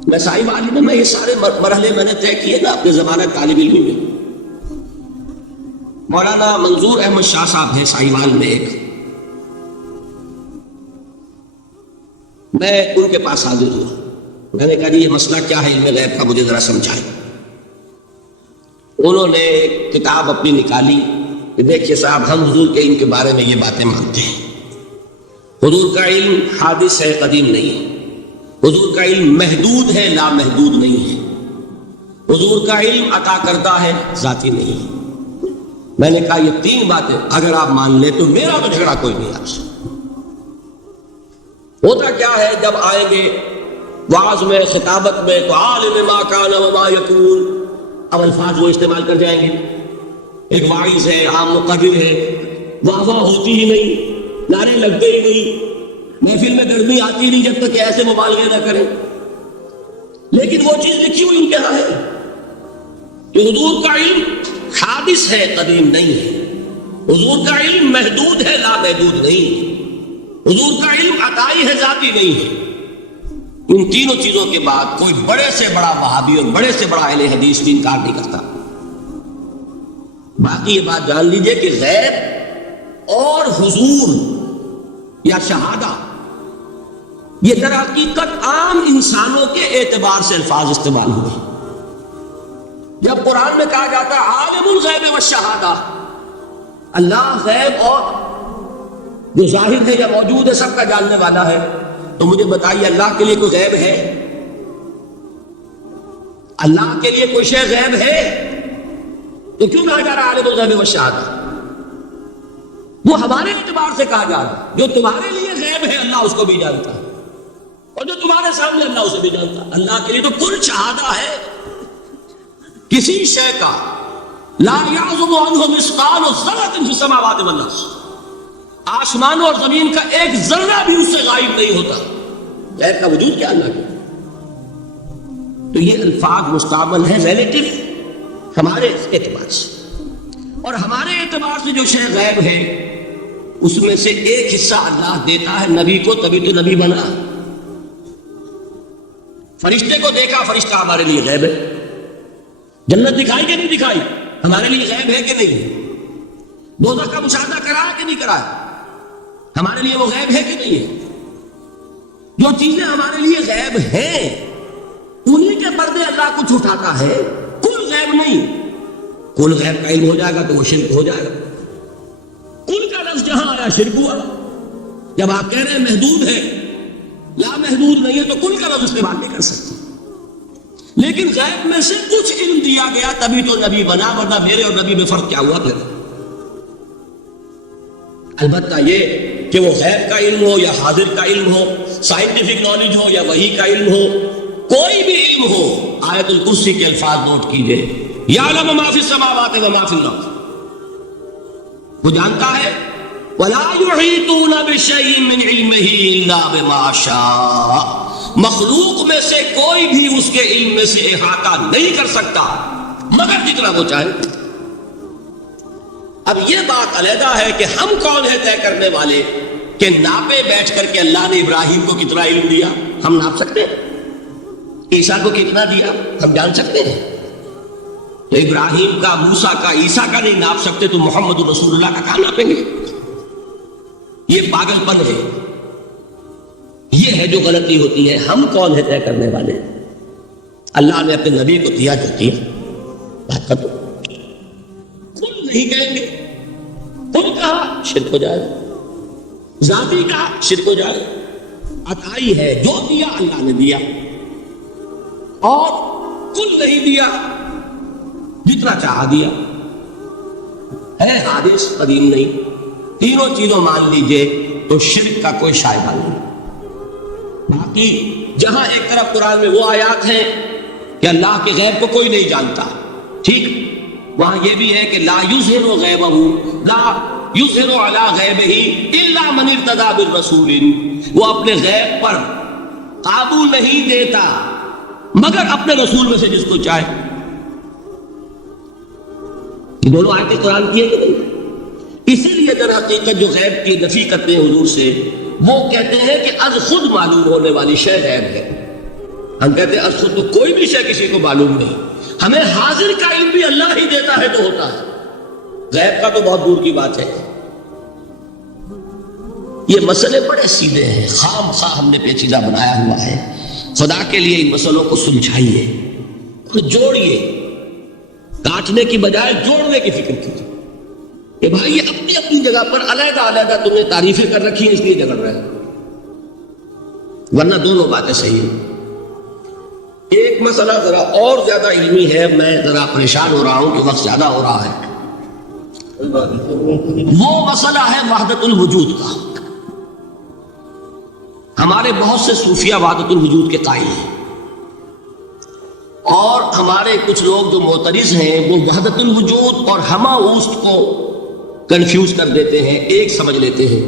میں صاحب عالم میں یہ سارے مرحلے میں نے طے کیے نا اپنے زمانہ طالب علمی میں. مولانا منظور احمد شاہ صاحب ہیں سائیوال میں ایک، میں ان کے پاس حاضر ہوا. میں نے کہا یہ مسئلہ کیا ہے علم غیب کا، مجھے ذرا سمجھائیں. انہوں نے ایک کتاب اپنی نکالی کہ دیکھیے صاحب ہم حضور کے علم کے بارے میں یہ باتیں مانتے ہیں. حضور کا علم حادث ہے، قدیم نہیں ہے. حضور کا علم محدود ہے، لا محدود نہیں ہے. حضور کا علم عطا کردہ ہے، ذاتی نہیں ہے. میں نے کہا یہ تین باتیں اگر آپ مان لیں تو میرا تو جھگڑا کوئی نہیں آپ سے. ہوتا کیا ہے جب آئیں گے وعظ میں، خطابت میں، تو عالم ما کان وما یکون، اب الفاظ وہ استعمال کر جائیں گے. ایک واعظ ہے، عام مقرر ہے، واہ واہ ہوتی ہی نہیں، نعرے لگتے ہی نہیں، محفل میں گرمی آتی نہیں جب تک کہ ایسے مبالغے نہ کریں. لیکن وہ چیز لکھی ہوئی ان کے یہاں ہے کہ حضور کا علم حادث ہے، قدیم نہیں ہے. حضور کا علم محدود ہے، لا محدود نہیں ہے. حضور کا علم عطائی ہے، ذاتی نہیں ہے. ان تینوں چیزوں کے بعد کوئی بڑے سے بڑا وہابی اور بڑے سے بڑا اہل حدیث بھی انکار نہیں کرتا. باقی یہ بات جان لیجئے کہ غیب اور حضور یا شہادہ یہ در حقیقت عام انسانوں کے اعتبار سے الفاظ استعمال ہوئے. جب قرآن میں کہا جاتا ہے عالم الغیب والشہادہ، اللہ غیب اور جو ظاہر ہے یا موجود ہے سب کا جاننے والا ہے، تو مجھے بتائیے اللہ کے لیے کوئی غیب ہے؟ اللہ کے لیے کوئی شے غیب ہے؟ تو کیوں کہا جا رہا ہے عالم الغیب والشہادہ؟ وہ ہمارے اعتبار سے کہا جا رہا ہے. جو تمہارے لیے غیب ہے اللہ اس کو بھی جانتا ہے، اور جو تمہارے سامنے اللہ اسے بھی جانتا ہے. اللہ کے لیے تو کل شہادہ ہے. کسی شے کا لا یعزب عنہ مثقال ذرۃ فی السماوات والارض، آسمانوں اور زمین کا ایک ذرہ بھی اس سے غائب نہیں ہوتا. غیب کا وجود کیا اللہ کا؟ تو یہ الفاظ مستعمل ہیں ریلیٹو ہمارے اعتبار سے، اور ہمارے اعتبار سے جو شے غیب ہے اس میں سے ایک حصہ اللہ دیتا ہے نبی کو، تبھی تو نبی بنا. فرشتے کو دیکھا، فرشتہ ہمارے لیے غیب ہے. جنت دکھائی کہ نہیں دکھائی، ہمارے لیے غیب ہے کہ نہیں. دوزخ کا مشاہدہ کرایا کہ نہیں کرایا، ہمارے لیے وہ غیب ہے کہ نہیں ہے. جو چیزیں ہمارے لیے غیب ہیں انہی کے پردے اللہ کچھ اٹھاتا ہے. کل غیب نہیں. کل غیب کا علم ہو جائے گا تو وہ شرک ہو جائے گا. کل کا لفظ جہاں آیا شرک ہوا. جب آپ کہہ رہے ہیں محدود ہے، لا محدود نہیں ہے، تو کل کا لفظ استعمال نہیں کر سکتے. لیکن غیب میں سے کچھ علم دیا گیا تبھی تو نبی بنا، ورنہ میرے اور نبی میں فرق کیا ہوا پھر؟ البتہ یہ کہ وہ غیب کا علم ہو یا حاضر کا علم ہو، سائنٹیفک نالج ہو یا وحی کا علم ہو، کوئی بھی علم ہو، آیت الکرسی کے الفاظ نوٹ کیجئے، یعلم ما فی السماوات وما فی الارض، وہ جانتا ہے. ولا یحیطون بشیء من علمہ الا بما شاء، مخلوق میں سے کوئی بھی اس کے علم میں سے احاطہ نہیں کر سکتا مگر جتنا وہ چاہے. اب یہ بات علیحدہ ہے کہ ہم کون ہیں طے کرنے والے کہ ناپے بیٹھ کر کے اللہ نے ابراہیم کو کتنا علم دیا ہم ناپ سکتے ہیں، عیسیٰ کو کتنا دیا ہم جان سکتے ہیں. تو ابراہیم کا، موسیٰ کا، عیسیٰ کا نہیں ناپ سکتے تو محمد رسول اللہ کا کہاں ناپیں گے؟ یہ پاگل پن ہے، یہ ہے جو غلطی ہوتی ہے. ہم کون ہے طے کرنے والے؟ اللہ نے اپنے نبی کو دیا جو دیا، بات کر دو. کل نہیں کہیں گے، کل کہا شرک ہو جائے، ذاتی کہا شرک ہو جائے. عطائی ہے، جو دیا اللہ نے دیا، اور کل نہیں دیا، جتنا چاہا دیا. ہے حادث، قدیم نہیں. تینوں چیزوں مان لیجئے تو شرک کا کوئی شائبہ نہیں. باقی جہاں ایک طرف قرآن میں وہ آیات ہیں کہ اللہ کے غیب کو کوئی نہیں جانتا، ٹھیک، وہاں یہ بھی ہے کہ لا یظہر غیبہ، لا یظہر علی غیبہ الا من ارتضی بالرسول، وہ اپنے غیب پر قابو نہیں دیتا مگر اپنے رسول میں سے جس کو چاہے. یہ دونوں آیتیں قرآن کی ہے کہ نہیں؟ اسی لیے در حقیقت جو غیب کی نفی کرتے ہیں حضور سے، وہ کہتے ہیں کہ از خود معلوم ہونے والی شے غیب ہے. ہم کہتے ہیں از خود تو کوئی بھی شے کسی کو معلوم نہیں. ہمیں حاضر کا علم بھی اللہ ہی دیتا ہے تو ہوتا ہے، غیب کا تو بہت دور کی بات ہے. یہ مسئلے بڑے سیدھے ہیں، خام خواہ ہم نے پیچیدہ بنایا ہوا ہے. خدا کے لیے ان مسئلوں کو سلجھائیے اور جوڑیے، کاٹنے کی بجائے جوڑنے کی فکر کیجیے کہ بھائی یہ اپنی اپنی جگہ پر علیحدہ علیحدہ تم نے تعریفیں کر رکھی ہیں اس لیے جگڑ رہے ہیں، ورنہ دونوں باتیں صحیح ہیں. ایک مسئلہ ذرا اور زیادہ علمی ہے، میں ذرا پریشان ہو رہا ہوں کہ وقت زیادہ ہو رہا ہے. وہ مسئلہ ہے وحدت الوجود کا. ہمارے بہت سے صوفیہ وحدت الوجود کے قائل ہیں، اور ہمارے کچھ لوگ جو معترض ہیں وہ وحدت الوجود اور ہمہ اوست کو کنفیوز کر دیتے ہیں، ایک سمجھ لیتے ہیں.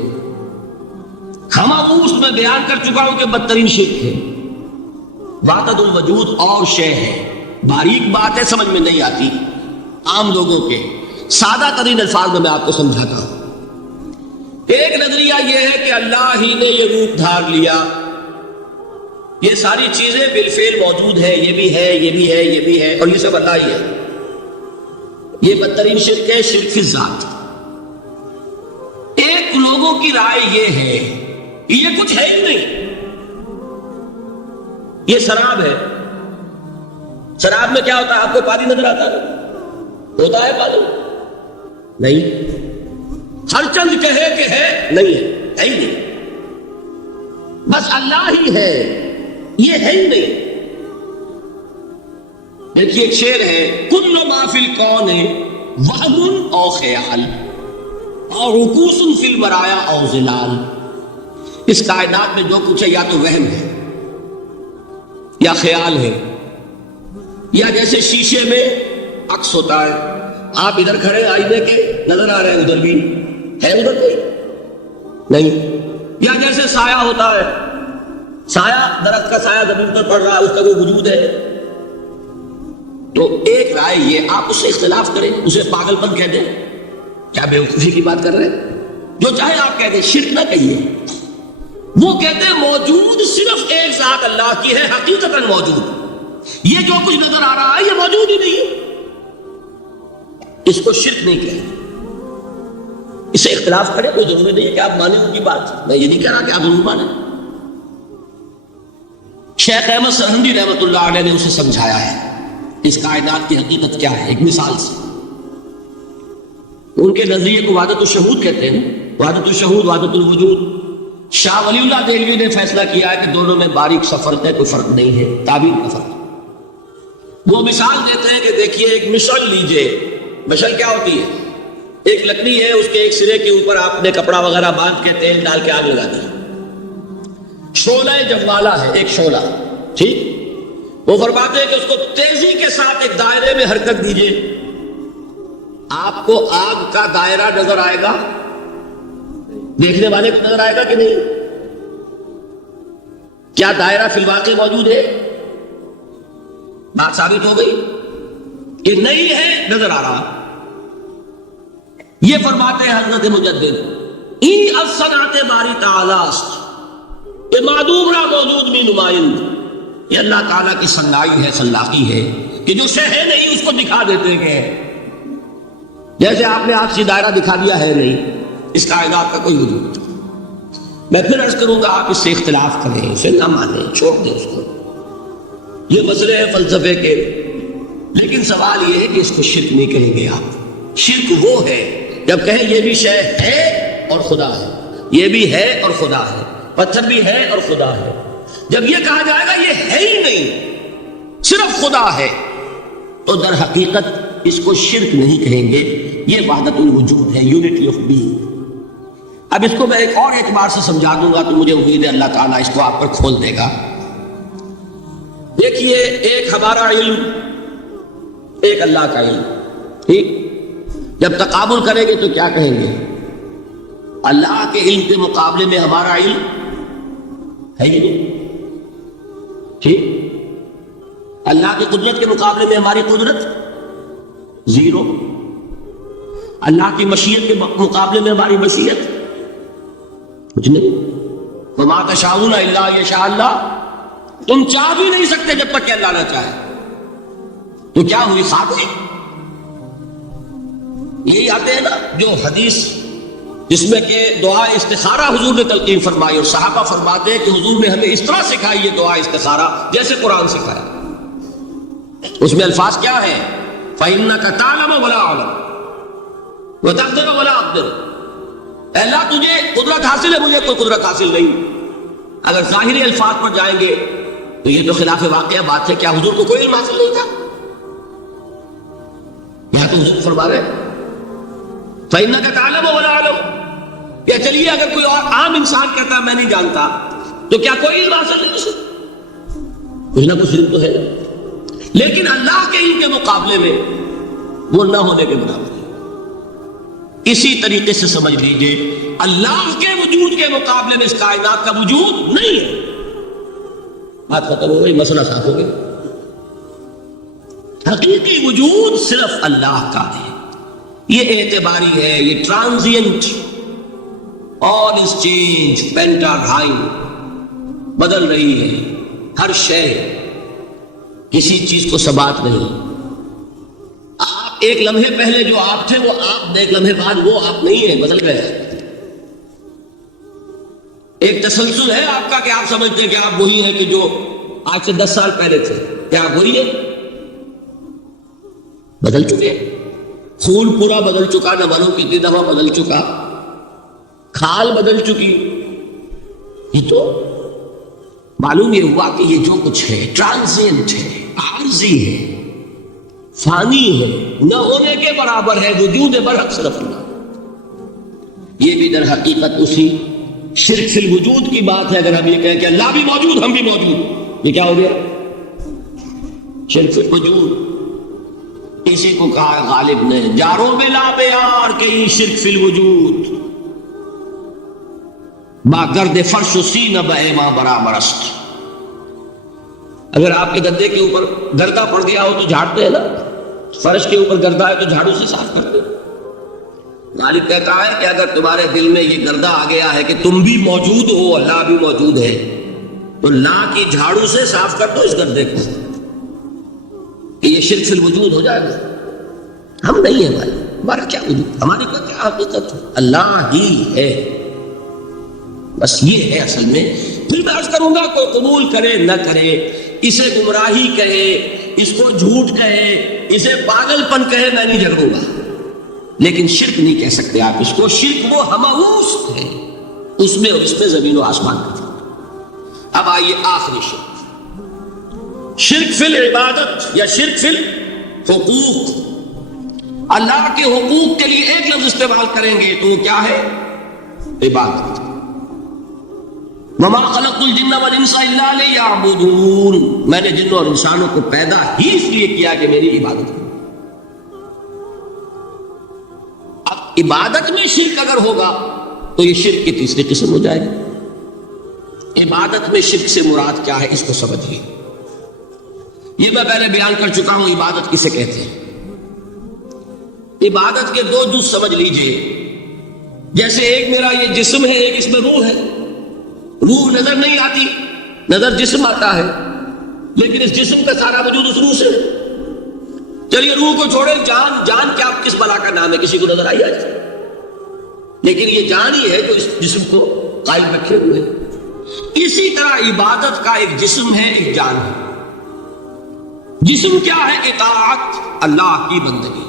ہمہ اوست میں بیان کر چکا ہوں کہ بدترین شرک ہے. وحدت الوجود اور شے ہے، باریک بات ہے، سمجھ میں نہیں آتی عام لوگوں کے. سادہ ترین الفاظ میں آپ کو سمجھاتا ہوں. ایک نظریہ یہ ہے کہ اللہ ہی نے یہ روپ دھار لیا، یہ ساری چیزیں بالفعل موجود ہیں، یہ بھی ہے، یہ بھی ہے، یہ بھی ہے، اور یہ سب اللہ ہی ہے. یہ بدترین شرک ہے، شرک فی الذات. ایک لوگوں کی رائے یہ ہے کہ یہ کچھ ہے ہی نہیں، یہ شراب ہے. شراب میں کیا ہوتا ہے؟ آپ کو پانی نظر آتا ہے؟ ہوتا ہے پانی؟ نہیں. ہر چند کہے کہ ہے، نہیں ہے ہی نہیں. بس اللہ ہی ہے، یہ ہے ہی نہیں. دیکھیے ایک شعر ہے، کل ما فی الکون وہم او خیال اور رکوس فی البرایا او ظلال. اس کائنات میں جو کچھ ہے یا تو وہم ہے یا خیال ہے، یا جیسے شیشے میں عکس ہوتا ہے، آپ ادھر کھڑے آئینے کے نظر آ رہے ہیں، ادھر بھی ہے، ادھر کوئی نہیں. یا جیسے سایہ ہوتا ہے، سایہ درخت کا سایہ زمین پر پڑ رہا ہے، اس کا کوئی وجود ہے. تو ایک رائے یہ، آپ اس سے اختلاف کریں، اسے پاگل پن کہہ دیں، کیا بیوقوفی کی بات کر رہے ہیں؟ جو چاہے آپ کہہ دیں، شرک نہ کہیے. وہ کہتے ہیں موجود صرف ایک ذات اللہ کی ہے، حقیقتاً موجود. یہ جو کچھ نظر آ رہا ہے یہ موجود ہی نہیں ہے. اس کو شرک نہیں کہتے. اسے اختلاف کریں، کوئی ضروری نہیں ہے کہ آپ مانیں ان کی بات. میں یہ نہیں کہہ رہا کہ آپ ضرور مانیں. شیخ احمد سرہندی رحمۃ اللہ علیہ نے اسے سمجھایا ہے اس کائنات کی حقیقت کیا ہے، ایک مثال سے. ان کے نظریے کو وحدت الشہود کہتے ہیں، وحدت الشہود، وحدت الوجود. شاہ ولی اللہ دہلوی نے فیصلہ کیا ہے کہ دونوں میں باریک سا فرق ہے، کوئی فرق نہیں ہے، تعبیر کا فرق. وہ مثال دیتے ہیں کہ دیکھیے ایک مشعل لیجئے. مشعل کیا ہوتی ہے؟ ایک لکڑی ہے، اس کے ایک سرے کے اوپر آپ نے کپڑا وغیرہ باندھ کے تیل ڈال کے آگ لگا دی. شعلہ جوالا ہے، ایک شعلہ، ٹھیک. وہ فرماتے ہیں کہ اس کو تیزی کے ساتھ ایک دائرے میں حرکت دیجئے، آپ کو آگ کا دائرہ نظر آئے گا، دیکھنے والے کو نظر آئے گا کہ نہیں؟ کیا دائرہ فی الواقع موجود ہے؟ بات ثابت ہو گئی کہ نہیں ہے، نظر آ رہا. یہ فرماتے ہیں حضرت مجدد، ای الصنعت باری تعالی است، کہ معدوم را موجود میں نمائند. یہ اللہ تعالیٰ کی صنائی ہے، خلاقی ہے کہ جو شے ہے نہیں اس کو دکھا دیتے ہیں کہ ہے. جیسے آپ نے آپ سے دائرہ دکھا دیا ہے نہیں، اس کائنات کا کوئی وجود نہیں. میں پھر عرض کروں گا آپ اس سے اختلاف کریں، اسے نہ مانیں، چھوڑ دیں اس کو. یہ مسئلے ہیں فلسفے کے، لیکن سوال یہ ہے کہ اس کو شرک نہیں کہیں گے آپ. شرک وہ ہے جب کہیں یہ بھی شے ہے اور خدا ہے، یہ بھی ہے اور خدا ہے، پتھر بھی ہے اور خدا ہے. جب یہ کہا جائے گا یہ ہے ہی نہیں، صرف خدا ہے، تو در حقیقت اس کو شرک نہیں کہیں گے. یہ وحدت الوجود ہے، یونٹی آف بینگ. اب اس کو میں ایک اور اعتبار سے سمجھا دوں گا تو مجھے امید ہے اللہ تعالیٰ اس کو آپ پر کھول دے گا. دیکھیے ایک ہمارا علم، ایک اللہ کا علم، ٹھیک. جب تقابل کریں گے تو کیا کہیں گے؟ اللہ کے علم کے مقابلے میں ہمارا علم ہے ہی نہیں، ٹھیک. اللہ کی قدرت کے مقابلے میں ہماری قدرت زیرو، اللہ کی مشیت کے مقابلے میں ہماری مشیت کچھ نہیں۔ وما تشاءون الا یشاء اللہ، تم چاہ بھی نہیں سکتے جب تک کہ اللہ نہ چاہے۔ تو کیا ہوئی؟ خواب ہوئی۔ یہی آتے ہیں نا جو حدیث جس میں کہ دعا استخارہ حضور نے تلقین فرمائی، اور صحابہ فرماتے ہیں کہ حضور نے ہمیں اس طرح سکھائی یہ دعا استخارہ جیسے قرآن سکھایا۔ اس میں الفاظ کیا ہے؟ فَإِنَّكَ تَعْلَمُ وَلَا أَعْلَمُ وَتَقْدِرُ وَلَا أَقْدِرُ، اے اللہ تجھے قدرت حاصل ہے، مجھے کوئی قدرت حاصل نہیں۔ اگر ظاہری الفاظ پر جائیں گے تو یہ تو خلاف واقعہ بات ہے۔ کیا حضور کو کوئی علم حاصل نہیں تھا؟ یہاں تو حضور فرما رہے ہیں فَإِنَّكَ تَعْلَمُ وَلَا أَعْلَمُ، یا چلیے اگر کوئی اور عام انسان کہتا ہے میں نہیں جانتا، تو کیا کوئی علم حاصل نہیں اسے؟ کچھ نہ کچھ علم تو ہے، لیکن اللہ کے علم کے مقابلے میں وہ نہ ہونے کے برابر ہے۔ اسی طریقے سے سمجھ لیجئے اللہ کے وجود کے مقابلے میں اس کائنات کا وجود نہیں ہے۔ بات ختم ہو گئی، مسئلہ صاف ہو گیا۔ حقیقی وجود صرف اللہ کا ہے، یہ اعتباری ہے، یہ ٹرانزینٹ، آل از چینج، پینٹا رائن، بدل رہی ہے ہر شے، کسی چیز کو ثبات نہیں۔ آپ ایک لمحے پہلے جو آپ تھے وہ آپ، ایک لمحے بعد وہ آپ نہیں ہیں، بدل گئے۔ ایک تسلسل ہے آپ کا کہ آپ سمجھتے ہیں کہ آپ وہی ہیں کہ جو آج سے 10 سال پہلے تھے۔ کیا آپ وہی ہیں؟ بدل چکے، خون پورا بدل چکا، نہ معلوم کتنی دفعہ بدل چکا، کھال بدل چکی۔ یہ تو معلوم یہ ہوا کہ یہ جو کچھ ہے ٹرانزینٹ ہے، عارضی ہے، فانی ہے، نہ ہونے کے برابر ہے، وجود برحق صرف اللہ۔ یہ بھی در حقیقت اسی شرک فی الوجود کی بات ہے۔ اگر ہم یہ کہیں کہ اللہ بھی موجود ہم بھی موجود، یہ کیا ہو گیا؟ شرک فی الوجود۔ اسی کو کہا غالب نے جاروں بلا بیار کہیں شرک فی الوجود، با گرد فرش و سینہ بے ما برابر است۔ اگر آپ کے گدے کے اوپر گردہ پڑ گیا ہو تو جھاڑتے ہیں نا، فرش کے اوپر گردہ ہے تو جھاڑو سے صاف کرتے ہیں۔ غالب کہتا ہے کہ اگر تمہارے دل میں یہ گردہ آ گیا ہے کہ تم بھی موجود ہو، اللہ بھی موجود ہے، تو لا کی جھاڑو سے صاف کر دو اس گردے کو، کہ یہ شرک فی الوجود ہو جائے گا۔ ہم نہیں ہیں بھائی، ہمارا کیا وجود، ہماری کو کیا حقیقت ہے؟ اللہ ہی ہے، بس یہ ہے اصل میں۔ پھر میں عرض کروں گا کوئی قبول کرے نہ کرے، اسے گمراہی کہے، اس کو جھوٹ کہے، اسے پاگل پن کہے، میں نہیں جھگڑوں گا، لیکن شرک نہیں کہہ سکتے آپ اس کو۔ شرک وہ ہماؤس ہے، اس میں اور اس میں زمین و آسمان کا فرق۔ اب آئیے آخری شرک، شرک فی العبادت یا شرک فی الحقوق۔ اللہ کے حقوق کے لیے ایک لفظ استعمال کریں گے تو وہ کیا ہے؟ عبادت۔ وما خلقت الجن والانس الا لیعبدون، میں نے جنوں اور انسانوں کو پیدا ہی اس لیے کیا کہ میری عبادت کریں۔ اب عبادت میں شرک اگر ہوگا تو یہ شرک کی تیسری قسم ہو جائے گی۔ عبادت میں شرک سے مراد کیا ہے اس کو سمجھیے۔ یہ میں پہلے بیان کر چکا ہوں عبادت کسے کہتے ہیں۔ عبادت کے دو جز سمجھ لیجئے، جیسے ایک میرا یہ جسم ہے، ایک اس میں روح ہے۔ روح نظر نہیں آتی، نظر جسم آتا ہے، لیکن اس جسم کا سارا وجود اس روح سے ہے۔ چلیے روح کو چھوڑے، جان، جان کیا کس بلا کا نام ہے، کسی کو نظر آئی آج؟ لیکن یہ جان ہی ہے جو اس جسم کو قائم رکھے ہوئے۔ اسی طرح عبادت کا ایک جسم ہے، ایک جان ہے۔ جسم کیا ہے؟ اطاعت، اللہ کی بندگی،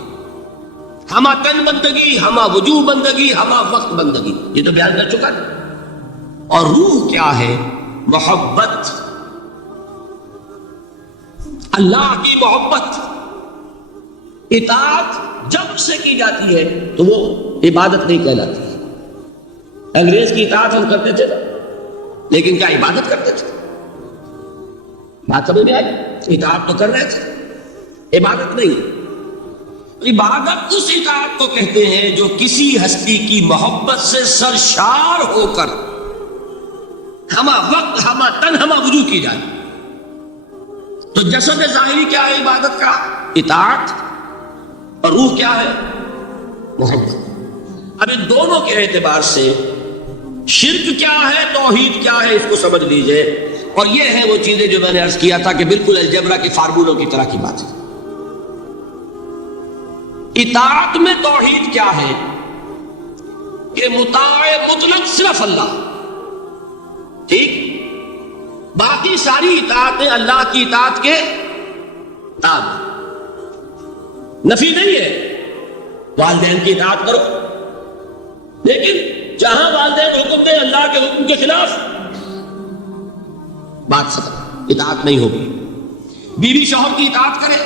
ہما تن بندگی، ہما وجوہ بندگی، ہما وقت بندگی، یہ تو بیان کر چکا ہے۔ اور روح کیا ہے؟ محبت، اللہ کی محبت۔ اطاعت جب سے کی جاتی ہے تو وہ عبادت نہیں کہلاتی ہے۔ انگریز کی اطاعت ہم کرتے تھے لیکن کیا عبادت کرتے تھے؟ بات سمجھ میں آئی؟ اطاعت تو کر رہے تھے، عبادت نہیں۔ عبادت اس اطاعت کو کہتے ہیں جو کسی ہستی کی محبت سے سرشار ہو کر ہما وقت، ہما تن، ہما وجود کی جائے۔ تو جسد ظاہری کیا ہے عبادت کا؟ اطاعت، اور روح کیا ہے؟ محبت۔ اب ان دونوں کے اعتبار سے شرک کیا ہے، توحید کیا ہے، اس کو سمجھ لیجئے۔ اور یہ ہے وہ چیزیں جو میں نے عرض کیا تھا کہ بالکل الجبرا کے فارمولوں کی طرح کی بات ہے۔ اطاعت میں توحید کیا ہے کہ مطاع مطلق صرف اللہ، ٹھیک، باقی ساری اطاعتیں اللہ کی اطاعت کے تابع، نفی نہیں ہے، والدین کی اطاعت کرو، لیکن جہاں والدین حکم دیں اللہ کے حکم کے خلاف، بات سب اطاعت نہیں ہوگی۔ بیوی شوہر کی اطاعت کرے،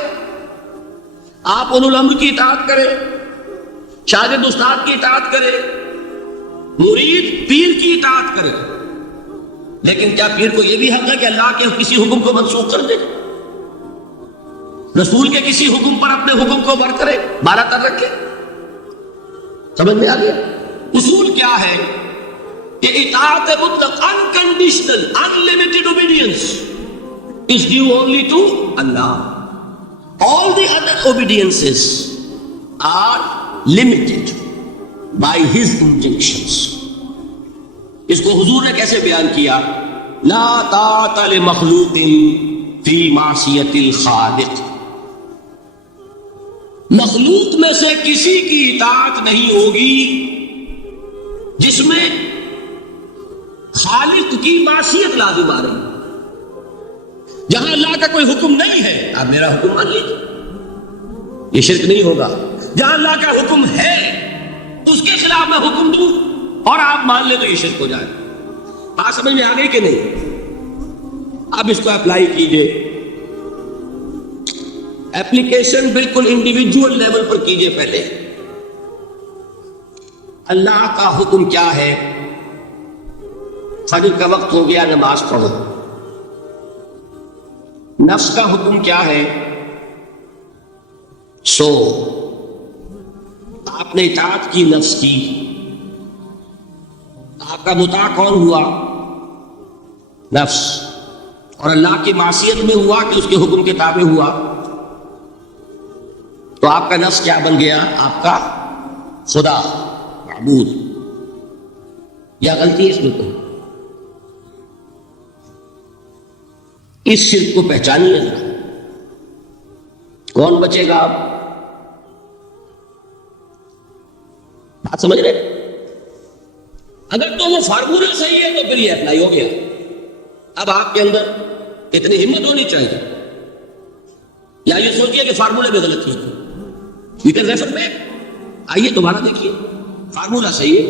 آپ اولو الامر کی اطاعت کرے، شاگرد استاد کی اطاعت کرے، مرید پیر کی اطاعت کرے، لیکن کیا پیر کو یہ بھی حق ہے کہ اللہ کے کسی حکم کو منسوخ کر دے، رسول کے کسی حکم پر اپنے حکم کو برقرار بالاتر رکھے؟ سمجھ میں آ گیا؟ اصول کیا ہے کہ اطاعت مطلق unconditional unlimited obedience is due only to Allah. All the other obediences are limited by His injunctions. اس کو حضور نے کیسے بیان کیا؟ لا طاعت لمخلوق فی معصیت الخالق، مخلوق میں سے کسی کی اطاعت نہیں ہوگی جس میں خالق کی معصیت لازم آ رہی۔ جہاں اللہ کا کوئی حکم نہیں ہے آپ میرا حکم مان لیجیے، یہ شرک نہیں ہوگا۔ جہاں اللہ کا حکم ہے اس کے خلاف میں حکم دوں اور آپ مان لیں تو یہ شرک ہو جائے۔ بات سمجھ میں آ گئی کہ نہیں؟ اب اس کو اپلائی کیجئے، اپلیکیشن بالکل انڈیویجول لیول پر کیجئے۔ پہلے اللہ کا حکم کیا ہے؟ فجر کا وقت ہو گیا، نماز پڑھو۔ نفس کا حکم کیا ہے؟ سو۔ آپ نے اطاعت کی نفس کی، آپ کا مطاع کون ہوا؟ نفس۔ اور اللہ کی معصیت میں ہوا کہ اس کے حکم کے تابع ہوا، تو آپ کا نفس کیا بن گیا؟ آپ کا خدا، معبود۔ یا غلطی اس میں کوئی؟ اس شرک کو پہچانیے ذرا، کون بچے گا؟ آپ بات سمجھ رہے؟ اگر تو وہ فارمولہ صحیح ہے تو پھر یہ اپلائی ہو گیا۔ اب آپ کے اندر اتنی ہمت ہونی چاہیے، یا یہ سوچیے کہ فارمولے میں غلطی ہے، یو کین ریفر بیک، آئیے دوبارہ دیکھیے، فارمولہ صحیح ہے۔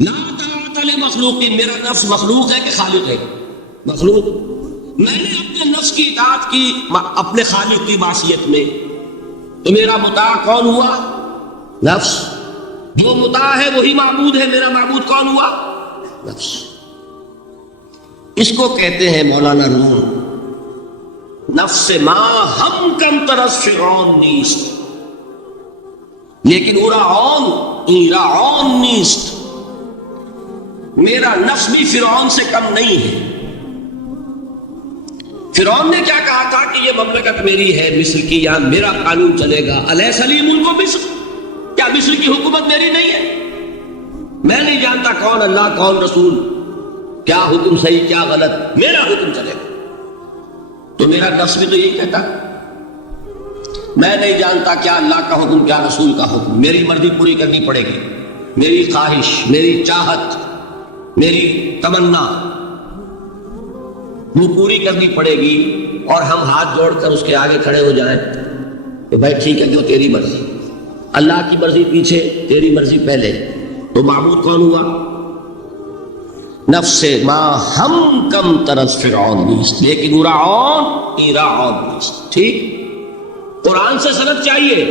لا طاعت لمخلوق، میرا نفس مخلوق ہے کہ خالق ہے؟ مخلوق۔ میں نے اپنے نفس کی اطاعت کی اپنے خالق کی معصیت میں، تو میرا مطاع کون ہوا؟ نفس۔ جو مطاع ہے وہی معبود ہے، میرا معبود کون ہوا؟ نفس۔ اس کو کہتے ہیں مولانا روم، نفس ما ہم کم طرف فرعون نیست، لیکن ایرعون نیست، میرا نفس بھی فرعون سے کم نہیں ہے۔ فرعون نے کیا کہا تھا کہ یہ مملکت میری ہے مصر کی، یہاں میرا قانون چلے گا، الیس لی ملک مصر، کیا مصر کی حکومت میری نہیں ہے؟ میں نہیں جانتا کون اللہ کون رسول، کیا حکم صحیح کیا غلط، میرا حکم چلے گا۔ تو میرا نفس بھی تو یہی کہتا، میں نہیں جانتا کیا اللہ کا حکم کیا رسول کا حکم، میری مرضی پوری کرنی پڑے گی، میری خواہش، میری چاہت، میری تمنا وہ پوری کرنی پڑے گی، اور ہم ہاتھ جوڑ کر اس کے آگے کھڑے ہو جائیں کہ بھائی ٹھیک ہے جو تیری مرضی، اللہ کی مرضی پیچھے، تیری مرضی پہلے، تو معبود کون ہوا؟ نفس ما ہم کم طرف فرعون نیست، لیکن ایرعون نیست۔ ٹھیک، قرآن سے سند چاہیے۔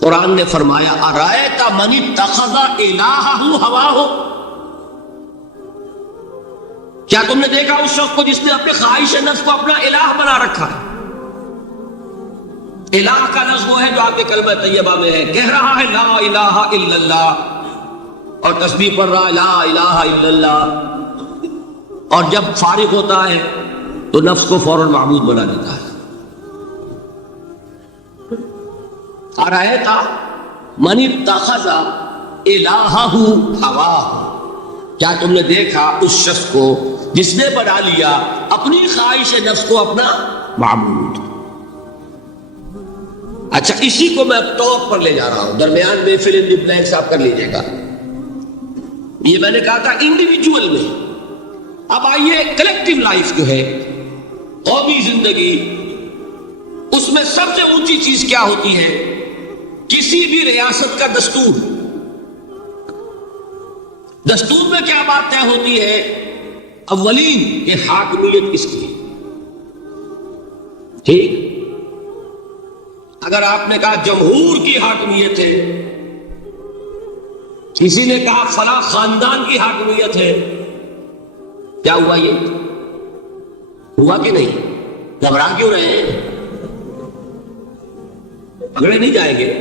قرآن نے فرمایا ارأیت من اتخذ الہہ ہواہ، کیا تم نے دیکھا اس شخص کو جس نے اپنے خواہش نفس کو اپنا الہ بنا رکھا ہے؟ الہ کا لفظ وہ ہے جو آپ کے کلمہ طیبہ میں ہے، کہہ رہا ہے لا الہ الا اللہ، اور تسبیح پڑھ رہا ہے لا الہ الا اللہ، اور جب فارغ ہوتا ہے تو نفس کو فوراً معبود بنا دیتا ہے. ارایتا من اتخذ الہہ ہواہ، کیا تم نے دیکھا اس شخص کو جس نے بنا لیا اپنی خواہش نفس کو اپنا معبود. اچھا اسی کو میں ٹاپ پر لے جا رہا ہوں، درمیان میں فل ان دی بلینکس آپ کر لیجئے گا. یہ میں نے کہا تھا انڈیویجول میں. اب آئیے کلیکٹیو لائف جو ہے، قومی زندگی، اس میں سب سے اونچی چیز کیا ہوتی ہے؟ کسی بھی ریاست کا دستور. دستور میں کیا بات طے ہوتی ہے؟ اولین کہ حاکمیت کس کی. ٹھیک، اگر آپ نے کہا جمہور کی حاکمیت ہے، کسی نے کہا فلاں خاندان کی حاکمیت ہے، کیا ہوا؟ یہ ہوا کہ نہیں؟ گھبرا کیوں رہے ہیں؟ پکڑے نہیں جائیں گے.